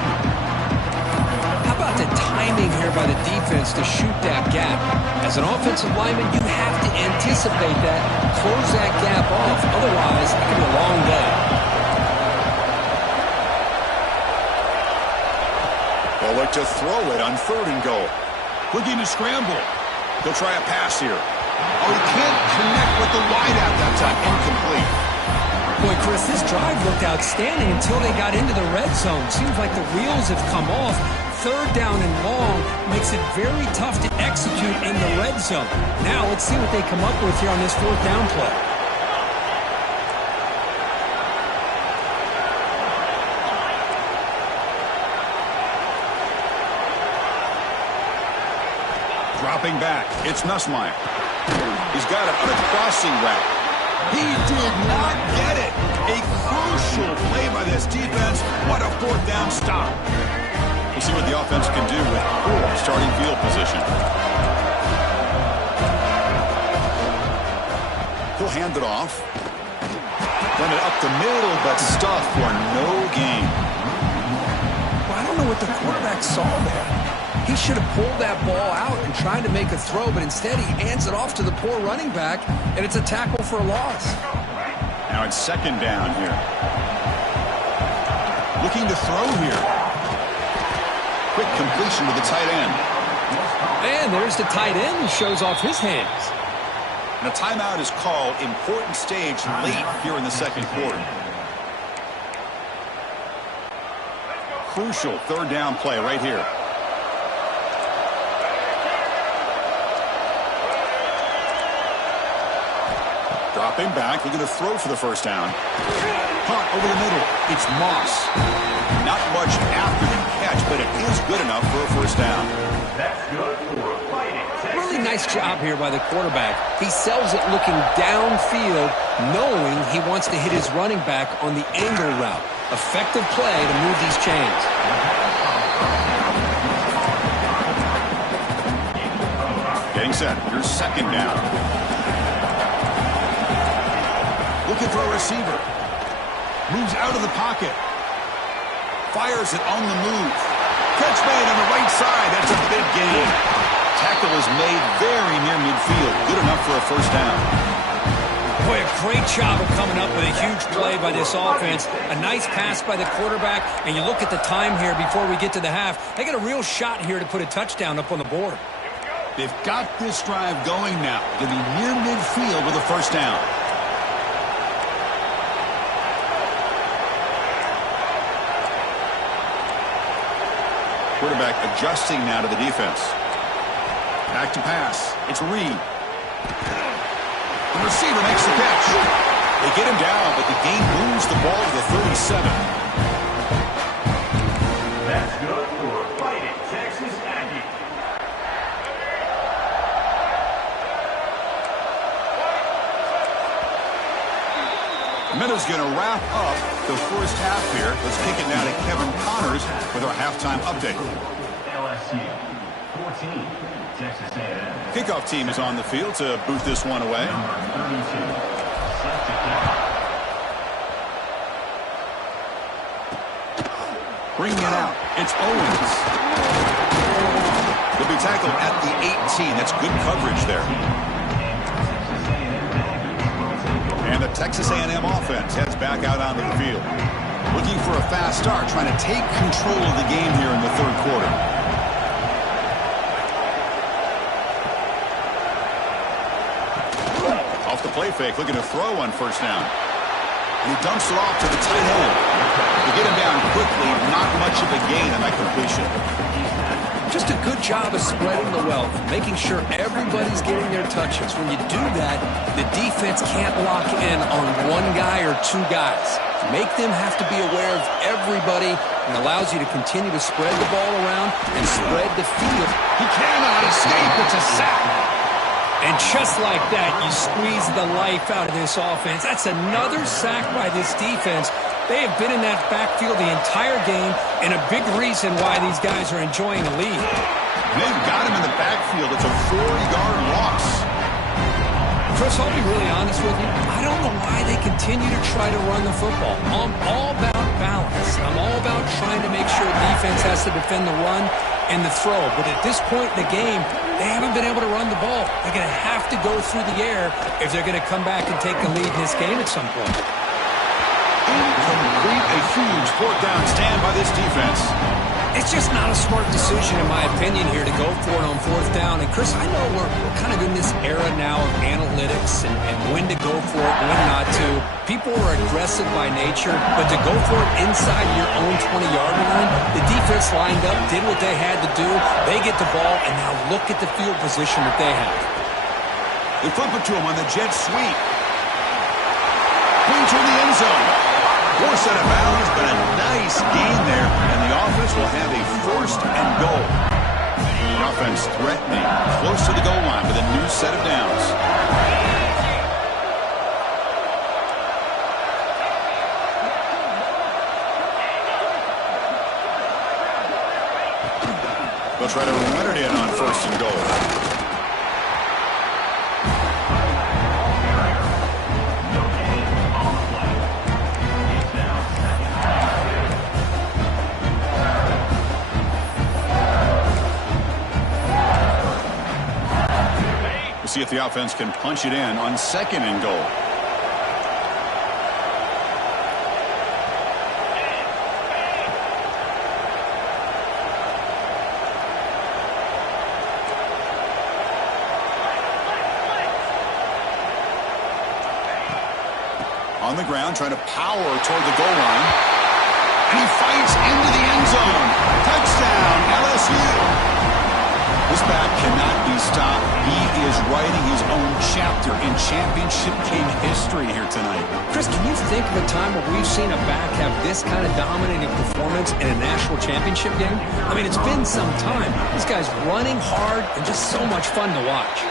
How about the timing here by the defense to shoot that gap? As an offensive lineman, you have to anticipate that, close that gap off. Otherwise, it could be a long day. They'll look to throw it on 3rd and goal. Looking to scramble. He'll try a pass here. Oh, he can't connect with the wideout that time. Incomplete. Boy, Chris, this drive looked outstanding until they got into the red zone. Seems like the wheels have come off. 3rd down and long makes it very tough to execute in the red zone. Now let's see what they come up with here on this 4th down play. Dropping back, it's Nussmeier. He's got it on a crossing route. He did not get it. A crucial play by this defense. What a 4th down stop. We'll see what the offense can do with poor starting field position. He'll hand it off. Run it up the middle, but stuffed for no gain. Well, I don't know what the quarterback saw there. He should have pulled that ball out and tried to make a throw, but instead he hands it off to the poor running back, and it's a tackle for a loss. Now it's 2nd down here. Looking to throw here. Quick completion to the tight end. And there's the tight end who shows off his hands. And a timeout is called. Important stage late here in the 2nd quarter. Crucial 3rd down play right here. Dropping back, looking to throw for the 1st down. Caught over the middle. It's Moss. Not much after the catch, but it is good enough for a 1st down. That's good for fighting. Really nice job here by the quarterback. He sells it looking downfield, knowing he wants to hit his running back on the angle route. Effective play to move these chains. Getting set. Here's 2nd down. Looking for a receiver. Moves out of the pocket. Fires it on the move. Catch made on the right side. That's a big gain. Tackle is made very near midfield. Good enough for a 1st down. Boy, a great job of coming up with a huge play by this offense. A nice pass by the quarterback. And you look at the time here before we get to the half. They got a real shot here to put a touchdown up on the board. They've got this drive going now. Going to be near midfield with a 1st down. Quarterback adjusting now to the defense. Back to pass. It's Reed. The receiver makes the catch. They get him down, but the game moves the ball to the 37. That's good for fighting Texas Aggie. Meadows going to wrap up the 1st half here. Let's kick it now to Kevin Connors with our halftime update. LSU 14, Texas A&M. Kickoff team is on the field to boot this one away. Number 32, set to kick. Bringing it out. It's Owens. He'll be tackled at the 18. That's good coverage there. And the Texas A&M offense heads back out onto the field. Looking for a fast start, trying to take control of the game here in the 3rd quarter. Off the play fake, looking to throw on 1st down. And he dumps it off to the tight end. To get him down quickly, not much of a gain on that completion. Just a good job of spreading the wealth, making sure everybody's getting their touches. When you do that, the defense can't lock in on one guy or 2 guys. Make them have to be aware of everybody and allows you to continue to spread the ball around and spread the field. He cannot escape. It's a sack. And just like that, you squeeze the life out of this offense. That's another sack by this defense. They have been in that backfield the entire game, and a big reason why these guys are enjoying the lead. They've got him in the backfield. It's a 4-yard loss. Chris, I'll be really honest with you. I don't know why they continue to try to run the football. I'm all about balance. I'm all about trying to make sure defense has to defend the run and the throw. But at this point in the game, they haven't been able to run the ball. They're going to have to go through the air if they're going to come back and take the lead in this game at some point. Incomplete, a huge 4th down stand by this defense. It's just not a smart decision, in my opinion, here to go for it on fourth down. And, Chris, I know we're kind of in this era now of analytics and when to go for it, when not to. People are aggressive by nature, but to go for it inside your own 20-yard line, the defense lined up, did what they had to do. They get the ball, and now look at the field position that they have. They flip it to him on the jet sweep. Into the end zone. Forced out of bounds, but a nice gain there, and the offense will have a first and goal. The offense threatening, close to the goal line with a new set of downs. They'll try to run it in on first and goal. See if the offense can punch it in on second and goal. On the ground, trying to power toward the goal line. And he fights into the end zone. Touchdown, LSU. This back cannot be stopped. He is writing his own chapter in championship game history here tonight. Chris, can you think of a time where we've seen a back have this kind of dominating performance in a national championship game? I mean, it's been some time. This guy's running hard and just so much fun to watch.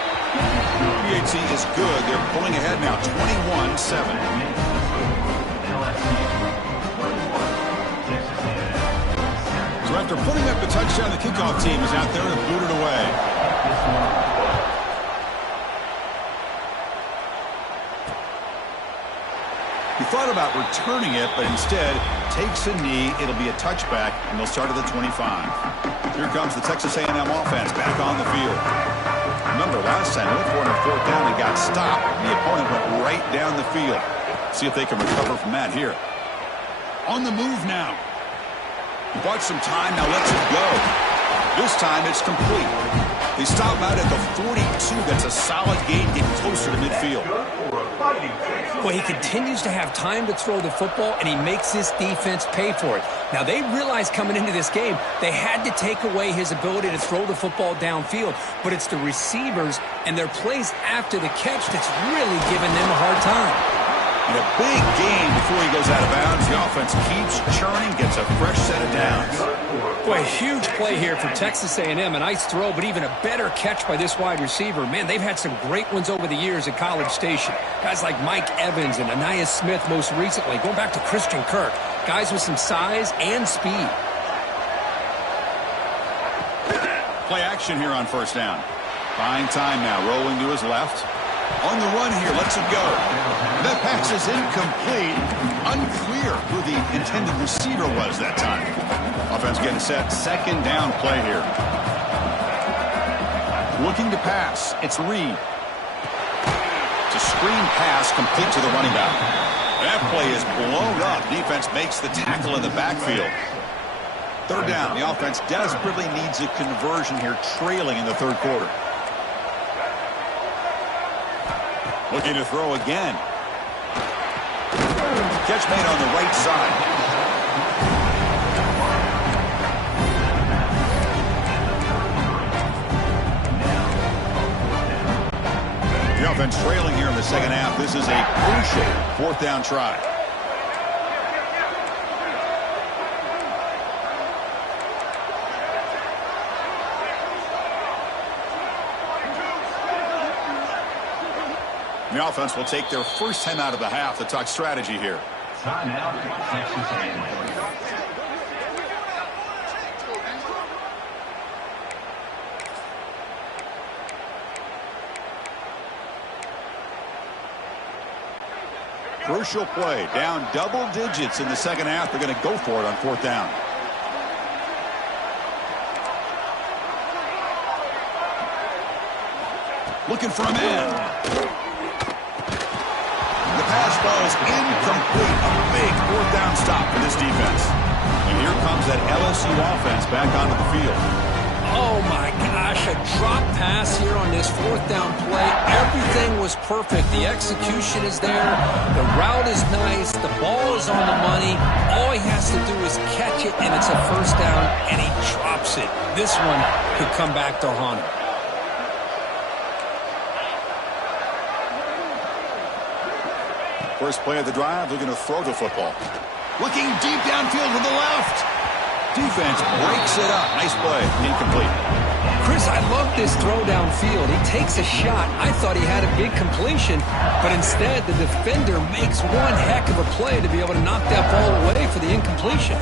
PAT is good. They're pulling ahead now, 21-7. After putting up the touchdown, the kickoff team is out there and booted away. He thought about returning it, but instead takes a knee. It'll be a touchback, and they'll start at the 25. Here comes the Texas A&M offense back on the field. Remember, last time they went for it on fourth down and got stopped. The opponent went right down the field. See if they can recover from that here. On the move now. Bought some time, now lets it go. This time it's complete. They stop out at the 42. That's a solid gain, getting closer to midfield. Well, he continues to have time to throw the football, and he makes this defense pay for it. Now, they realized coming into this game they had to take away his ability to throw the football downfield, but it's the receivers and their plays after the catch that's really giving them a hard time. And a big gain before he goes out of bounds. The offense keeps churning, gets a fresh set of downs. Boy, huge play here for Texas A&M. A nice throw, but even a better catch by this wide receiver. Man, they've had some great ones over the years at College Station. Guys like Mike Evans and Anais Smith most recently. Going back to Christian Kirk. Guys with some size and speed. Play action here on first down. Buying time now, rolling to his left. On the run here, lets it go. That pass is incomplete. Unclear who the intended receiver was that time. Offense getting set. Second down play here. Looking to pass. It's Reed. It's a screen pass complete to the running back. That play is blown up. Defense makes the tackle in the backfield. Third down. The offense desperately needs a conversion here, trailing in the third quarter. Looking to throw again. Catch made on the right side. The offense trailing here in the second half. This is a crucial fourth down try. The offense will take their first 10 out of the half to talk strategy here. Timeout, Texas A&M. Crucial play. Down double digits in the second half. They're going to go for it on fourth down. Looking for a man. The pass ball is incomplete. A big fourth down stop for this defense. And here comes that LSU offense back onto the field. Oh, my gosh, a drop pass here on this fourth down play. Everything was perfect. The execution is there. The route is nice. The ball is on the money. All he has to do is catch it, and it's a first down, and he drops it. This one could come back to haunt him. First play of the drive, looking to throw the football. Looking deep downfield to the left. Defense breaks it up. Nice play. Incomplete. Chris, I love this throw downfield. He takes a shot. I thought he had a big completion, but instead the defender makes one heck of a play to be able to knock that ball away for the incompletion.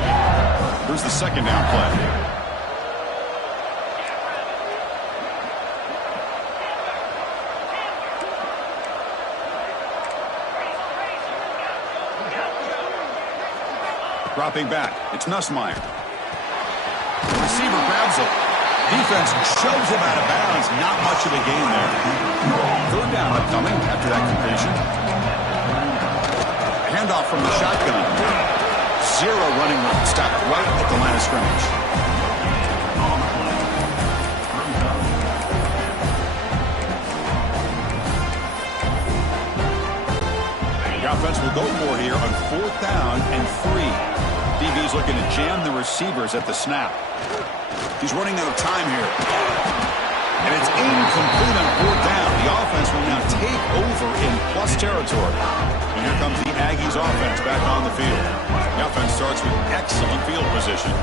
Here's the second down play. Dropping back. It's Nussmeier. The receiver grabs it. Defense shoves him out of bounds. Not much of a gain there. Third down upcoming after that completion. Handoff from the shotgun. Zero running room. Stopped right at the line of scrimmage. The offense will go for it here on 4th down and 3. DB's looking to jam the receivers at the snap. He's running out of time here. And it's incomplete on 4th down. The offense will now take over in plus territory. And here comes the Aggies offense back on the field. The offense starts with excellent field position.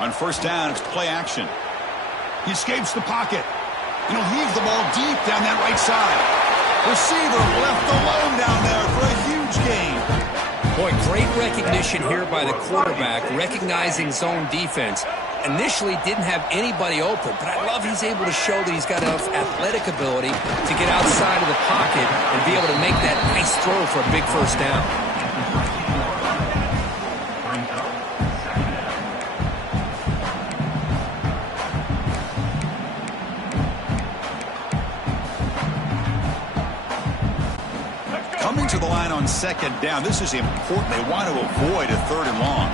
On 1st down, it's play action. He escapes the pocket. And he'll heave the ball deep down that right side. Receiver left alone down there for a huge gain. Boy, great recognition here by the quarterback, recognizing zone defense. Initially didn't have anybody open, but I love he's able to show that he's got enough athletic ability to get outside of the pocket and be able to make that nice throw for a big first down. To the line on 2nd down. This is important. They want to avoid a 3rd and long.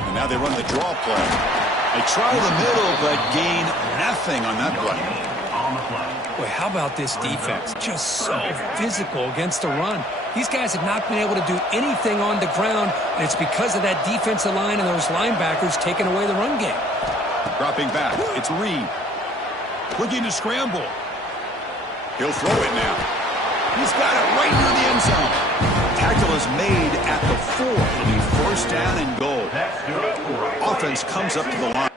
And now they run the draw play. They try the middle, but gain nothing on that play. Boy, how about this defense? Just so physical against the run. These guys have not been able to do anything on the ground, and it's because of that defensive line and those linebackers taking away the run game. Dropping back. It's Reed. Looking to scramble. He'll throw it now. He's got it right near the end zone. Tackle is made at the 4. It'll be 1st down and goal. Offense comes up to the line.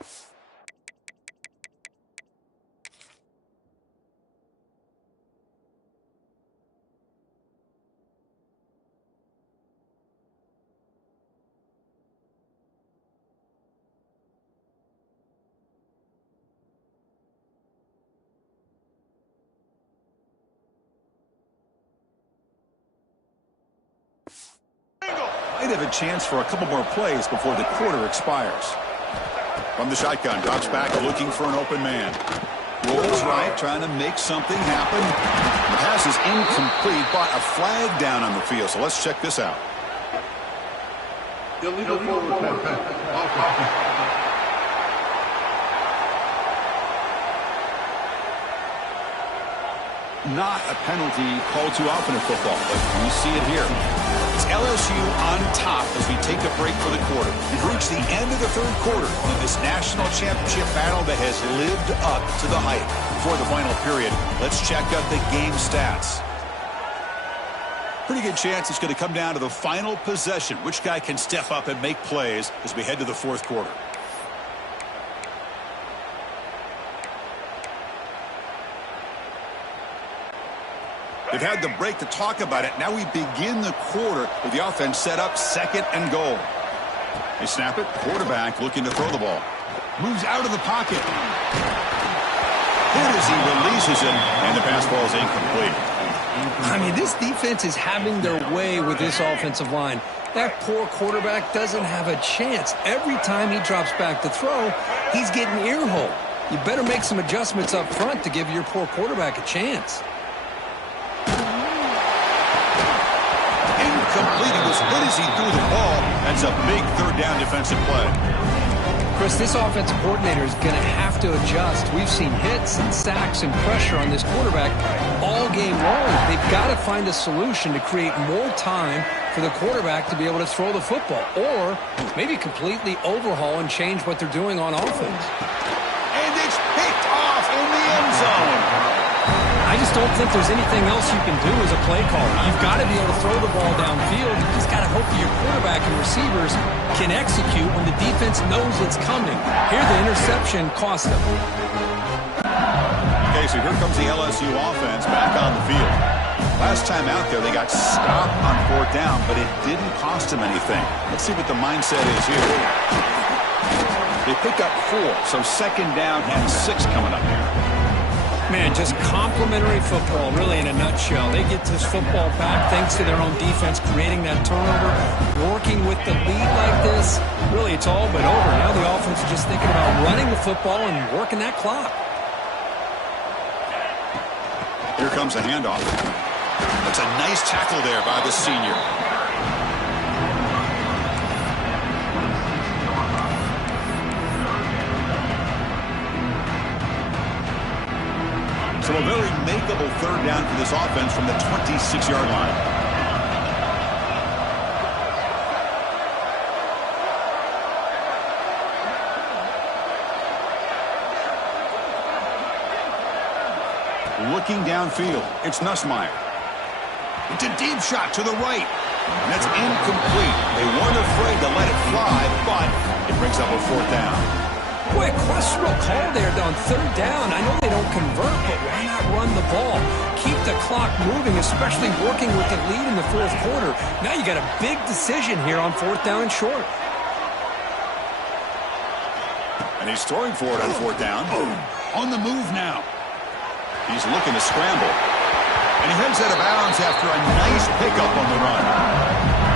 Might have a chance for a couple more plays before the quarter expires. From the shotgun, drops back, looking for an open man. Rolls right, trying to make something happen. The pass is incomplete, but a flag down on the field. So let's check this out. Illegal forward pass. Not a penalty called too often in football, but we see it here. It's LSU on top as we take a break for the quarter. We've reached the end of the 3rd quarter in this national championship battle that has lived up to the hype. Before the final period, let's check out the game stats. Pretty good chance it's going to come down to the final possession. Which guy can step up and make plays as we head to the 4th quarter? They've had the break to talk about it. Now we begin the quarter with the offense set up 2nd and goal. They snap it. Quarterback looking to throw the ball. Moves out of the pocket. Hit as he releases it, and the pass ball is incomplete. I mean, this defense is having their way with this offensive line. That poor quarterback doesn't have a chance. Every time he drops back to throw, he's getting ear-hole. You better make some adjustments up front to give your poor quarterback a chance. Incomplete. He was hit as he threw the ball. That's a big third down defensive play. Chris, this offensive coordinator is going to have to adjust. We've seen hits and sacks and pressure on this quarterback all game long. They've got to find a solution to create more time for the quarterback to be able to throw the football, or maybe completely overhaul and change what they're doing on offense. And it's picked off in the end zone. I just don't think there's anything else you can do as a play caller. You've got to be able to throw the ball downfield. You just got to hope that your quarterback and receivers can execute when the defense knows it's coming. Here, the interception cost them. Okay, so here comes the LSU offense back on the field. Last time out there, they got stopped on fourth down, but it didn't cost them anything. Let's see what the mindset is here. They pick up 4, so second down and 6 coming up here. Man, just complimentary football, really, in a nutshell. They get this football back thanks to their own defense, creating that turnover, working with the lead like this. Really, it's all but over. Now the offense is just thinking about running the football and working that clock. Here comes a handoff. That's a nice tackle there by the senior. So a very makeable third down for this offense from the 26-yard line. Looking downfield, it's Nussmeier. It's a deep shot to the right. And that's incomplete. They weren't afraid to let it fly, but it brings up a fourth down. Boy, questionable call there on third down. I know they don't convert, but why not run the ball? Keep the clock moving, especially working with the lead in the fourth quarter. Now you got a big decision here on fourth down and short. And he's throwing for it on fourth down. On the move now. He's looking to scramble. And he heads out of bounds after a nice pickup on the run.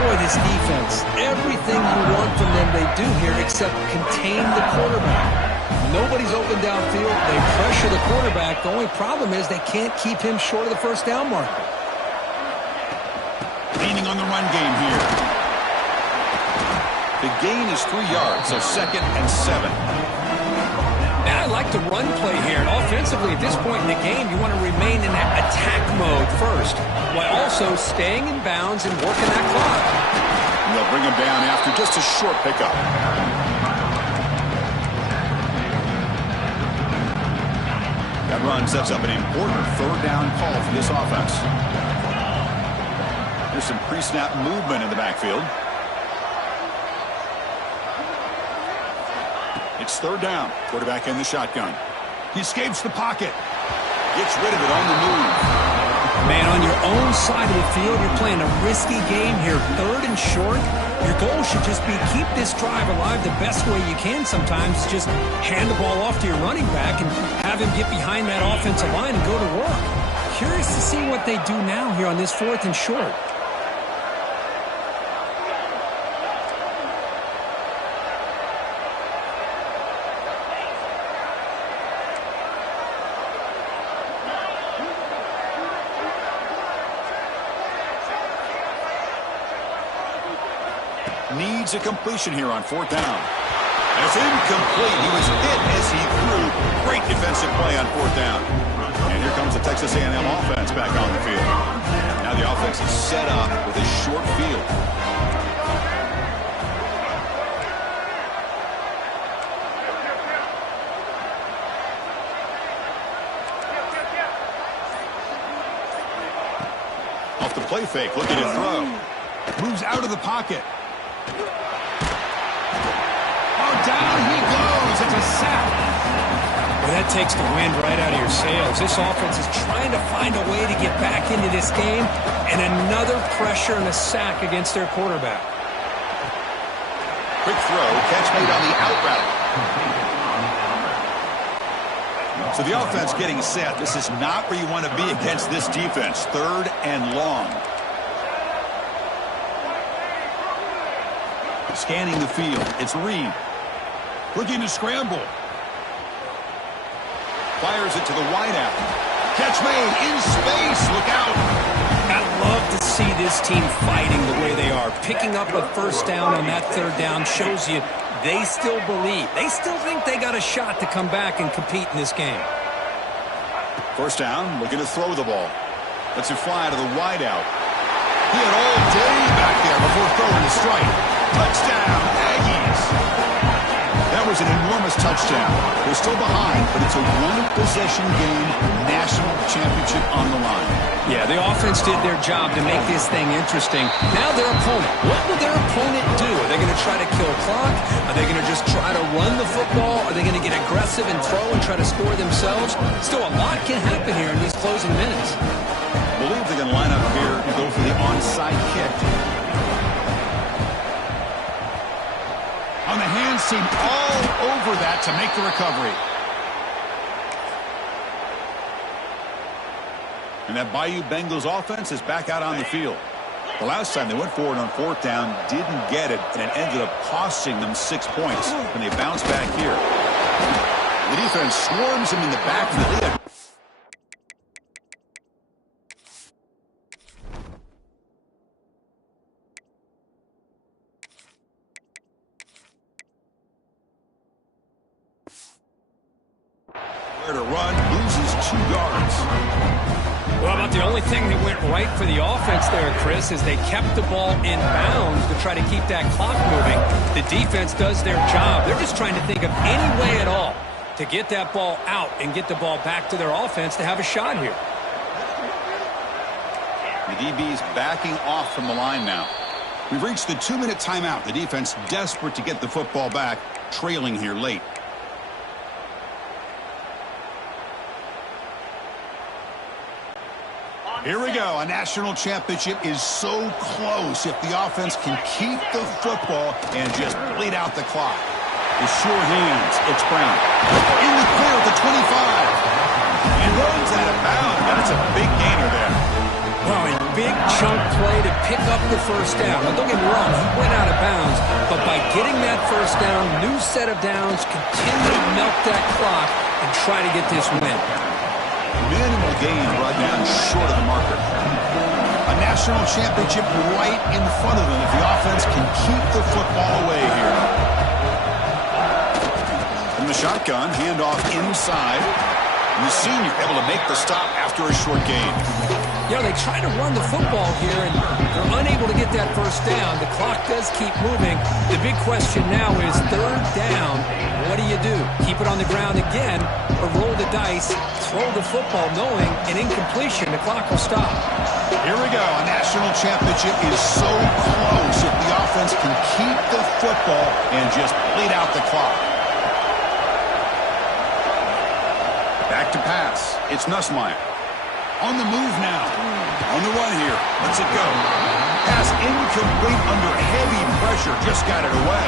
Boy, this defense, everything you want from them they do here except contain the quarterback. Nobody's open downfield. They pressure the quarterback. The only problem is they can't keep him short of the first down marker. Leaning on the run game here. The gain is 3 yards, so second and 7. And I like the run play here. And offensively, at this point in the game, you want to remain in that attack mode first, while also staying in bounds and working that clock. And they'll bring him down after just a short pickup. That run sets up an important third down call for this offense. There's some pre-snap movement in the backfield. It's third down. Quarterback in the shotgun. He escapes the pocket. Gets rid of it on the move. Man, on your own side of the field, you're playing a risky game here. Third and short. Your goal should just be keep this drive alive the best way you can sometimes. Just hand the ball off to your running back and have him get behind that offensive line and go to work. Curious to see what they do now here on this fourth and short. Needs a completion here on fourth down. And it's incomplete. He was hit as he threw. Great defensive play on fourth down. And here comes the Texas A&M offense back on the field. Now the offense is set up with a short field. Off the play fake, looking to throw. Moves out of the pocket. Down he goes. It's a sack. Well, that takes the wind right out of your sails. This offense is trying to find a way to get back into this game, and another pressure and a sack against their quarterback. Quick throw. Catch made on the out route. So the offense getting set. This is not where you want to be against this defense. Third and long. Scanning the field. It's Reed. Looking to scramble. Fires it to the wideout. Catch made in space. Look out. I love to see this team fighting the way they are. Picking up a first down on that third down shows you they still believe. They still think they got a shot to come back and compete in this game. First down, looking to throw the ball. Lets it fly to the wideout. He had all day back there before throwing the strike. Touchdown, Aggies. That was an enormous touchdown. They're still behind, but it's a one-possession game, national championship on the line. Yeah, the offense did their job to make this thing interesting. Now their opponent. What will their opponent do? Are they going to try to kill clock? Are they going to just try to run the football? Are they going to get aggressive and throw and try to score themselves? Still, a lot can happen here in these closing minutes. I believe they're going to line up here and go for the onside kick. On the hands team, all over that to make the recovery. And that Bayou Bengals offense is back out on the field. The last time they went forward on fourth down, didn't get it, and it ended up costing them 6 points when they bounced back here. The defense swarms him in the backfield. Where to run, loses 2 yards. Well, about the only thing that went right for the offense there, Chris, is they kept the ball in bounds to try to keep that clock moving. The defense does their job. They're just trying to think of any way at all to get that ball out and get the ball back to their offense to have a shot here. The DB's backing off from the line now. We've reached the 2-minute timeout. The defense desperate to get the football back, trailing here late. Here we go. A national championship is so close if the offense can keep the football and just bleed out the clock. With sure hands, it's Brown. In the clear at the 25. He runs out of bounds, but it's a big gainer there. Well, a big chunk play to pick up the first down. Now, don't get me wrong, he went out of bounds, but by getting that first down, new set of downs, continue to milk that clock and try to get this win. Minimal gain brought down short of the marker. A national championship right in front of them if the offense can keep the football away here. From the shotgun, handoff inside. And the senior able to make the stop after a short gain. Yeah, they try to run the football here, and they're unable to get that first down. The clock does keep moving. The big question now is third down. What do you do? Keep it on the ground again, or roll the dice, throw the football, knowing an incompletion, the clock will stop. Here we go. A national championship is so close if the offense can keep the football and just bleed out the clock. Back to pass. It's Nussmeier. On the move now. On the run here. Let's it go. Pass incomplete under heavy pressure. Just got it away.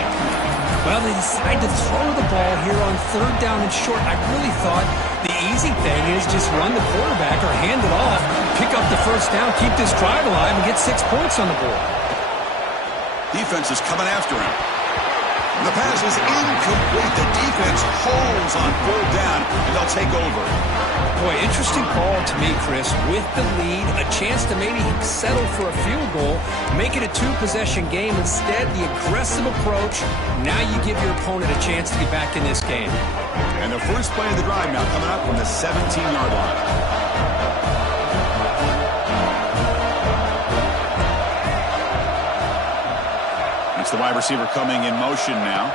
Well, they decide to throw the ball here on third down and short. I really thought the easy thing is just run the quarterback or hand it off, pick up the first down, keep this drive alive, and get 6 points on the board. Defense is coming after him. The pass is incomplete. The defense holds on fourth down, and they'll take over. Boy, interesting call to me, Chris. With the lead, a chance to maybe settle for a field goal, make it a 2-possession game. Instead, the aggressive approach. Now you give your opponent a chance to get back in this game. And the first play of the drive now coming up from the 17-yard line. That's the wide receiver coming in motion now.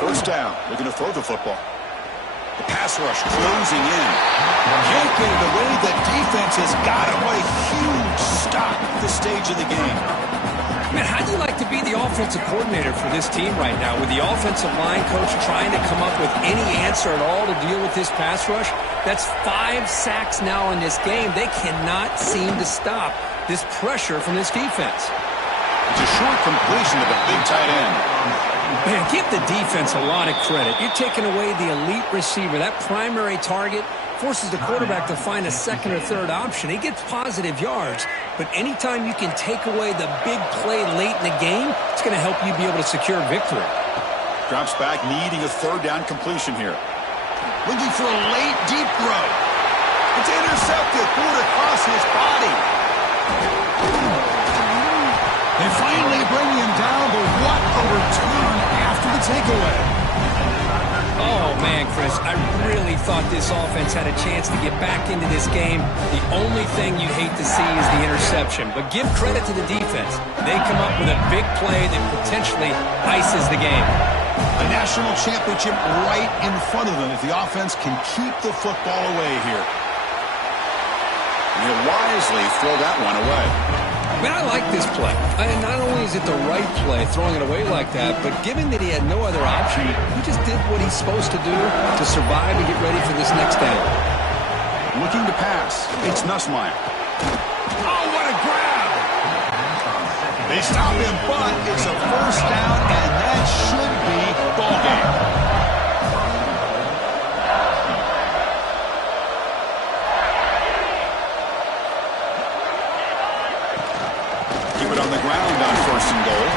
First down, looking to throw the football. The pass rush closing in. Can't get it away. The defense has got him. What a huge stop at this stage of the game. Man, how do you like to be the offensive coordinator for this team right now? With the offensive line coach trying to come up with any answer at all to deal with this pass rush? That's 5 sacks now in this game. They cannot seem to stop this pressure from this defense. It's a short completion to the big tight end. Man, give the defense a lot of credit. You're taking away the elite receiver, that primary target, forces the quarterback to find a second or third option. He gets positive yards, but anytime you can take away the big play late in the game, it's going to help you be able to secure victory. Drops back, needing a third down completion here. Looking for a late, deep throw. It's intercepted, threw it across his body. They finally bring him down, but what a return after the takeaway. Oh, man, Chris, I really thought this offense had a chance to get back into this game. The only thing you hate to see is the interception. But give credit to the defense. They come up with a big play that potentially ices the game. A national championship right in front of them if the offense can keep the football away here. And he'll wisely throw that one away. Man, I like this play. And not only is it the right play, throwing it away like that, but given that he had no other option, he just did what he's supposed to do to survive and get ready for this next down. Looking to pass. It's Nussmeier. Oh, what a grab! They stop him, but it's a first down, and that should be ball game. On the ground on first and goal.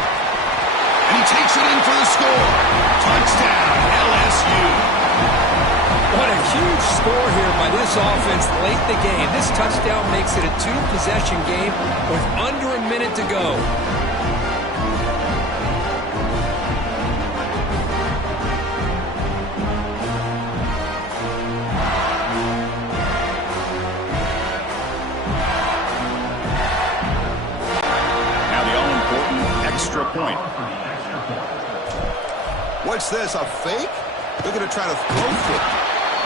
And he takes it in for the score. Touchdown, LSU. What a huge score here by this offense late in the game. This touchdown makes it a two-possession game with under a minute to go. Extra point. What's this, a fake? They're going to try to throw for it.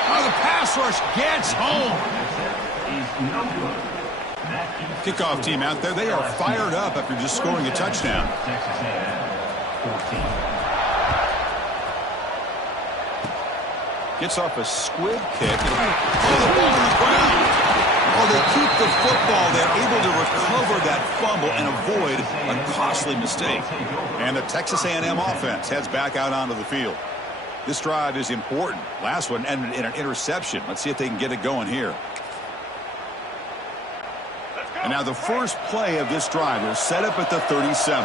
Oh, the pass rush gets home. Kickoff team out there, they are fired up after just scoring a touchdown. Gets off a squib kick. Oh, the ball on the ground. Oh, they keep the football. They're able to recover that fumble and avoid a costly mistake. And the Texas A&M offense heads back out onto the field. This drive is important. Last one ended in an interception. Let's see if they can get it going here. And now the first play of this drive will set up at the 37.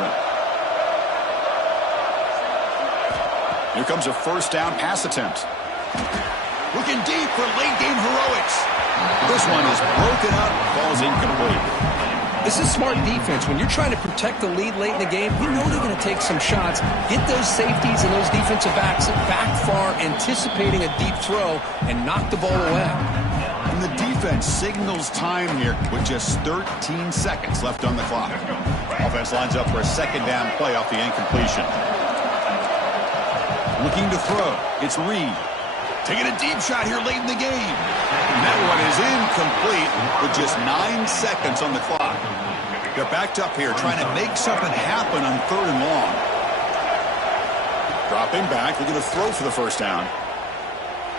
Here comes a first down pass attempt. Looking deep for late game heroics. This one is broken up, falls incomplete. This is smart defense. When you're trying to protect the lead late in the game, you know they're going to take some shots, get those safeties and those defensive backs back far, anticipating a deep throw, and knock the ball away. And the defense signals time here with just 13 seconds left on the clock. Offense lines up for a second down play off the incompletion. Looking to throw. It's Reed. Taking a deep shot here late in the game. And that one is incomplete with just 9 seconds on the clock. They're backed up here trying to make something happen on third and long. Dropping back. They're going to throw for the first down.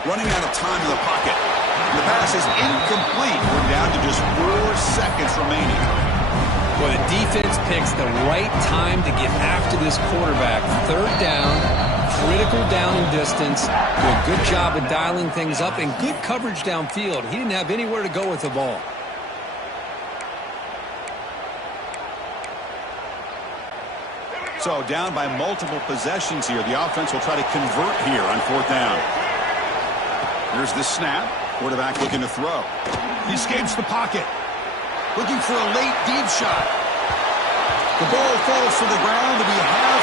Running out of time in the pocket. And the pass is incomplete. We're down to just 4 seconds remaining. Well, the defense picks the right time to get after this quarterback. Third down, critical down and distance. Do a good job of dialing things up and good coverage downfield. He didn't have anywhere to go with the ball. So down by multiple possessions here. The offense will try to convert here on fourth down. There's the snap. Quarterback looking to throw. He escapes the pocket. Looking for a late deep shot. The ball falls to the ground, and we have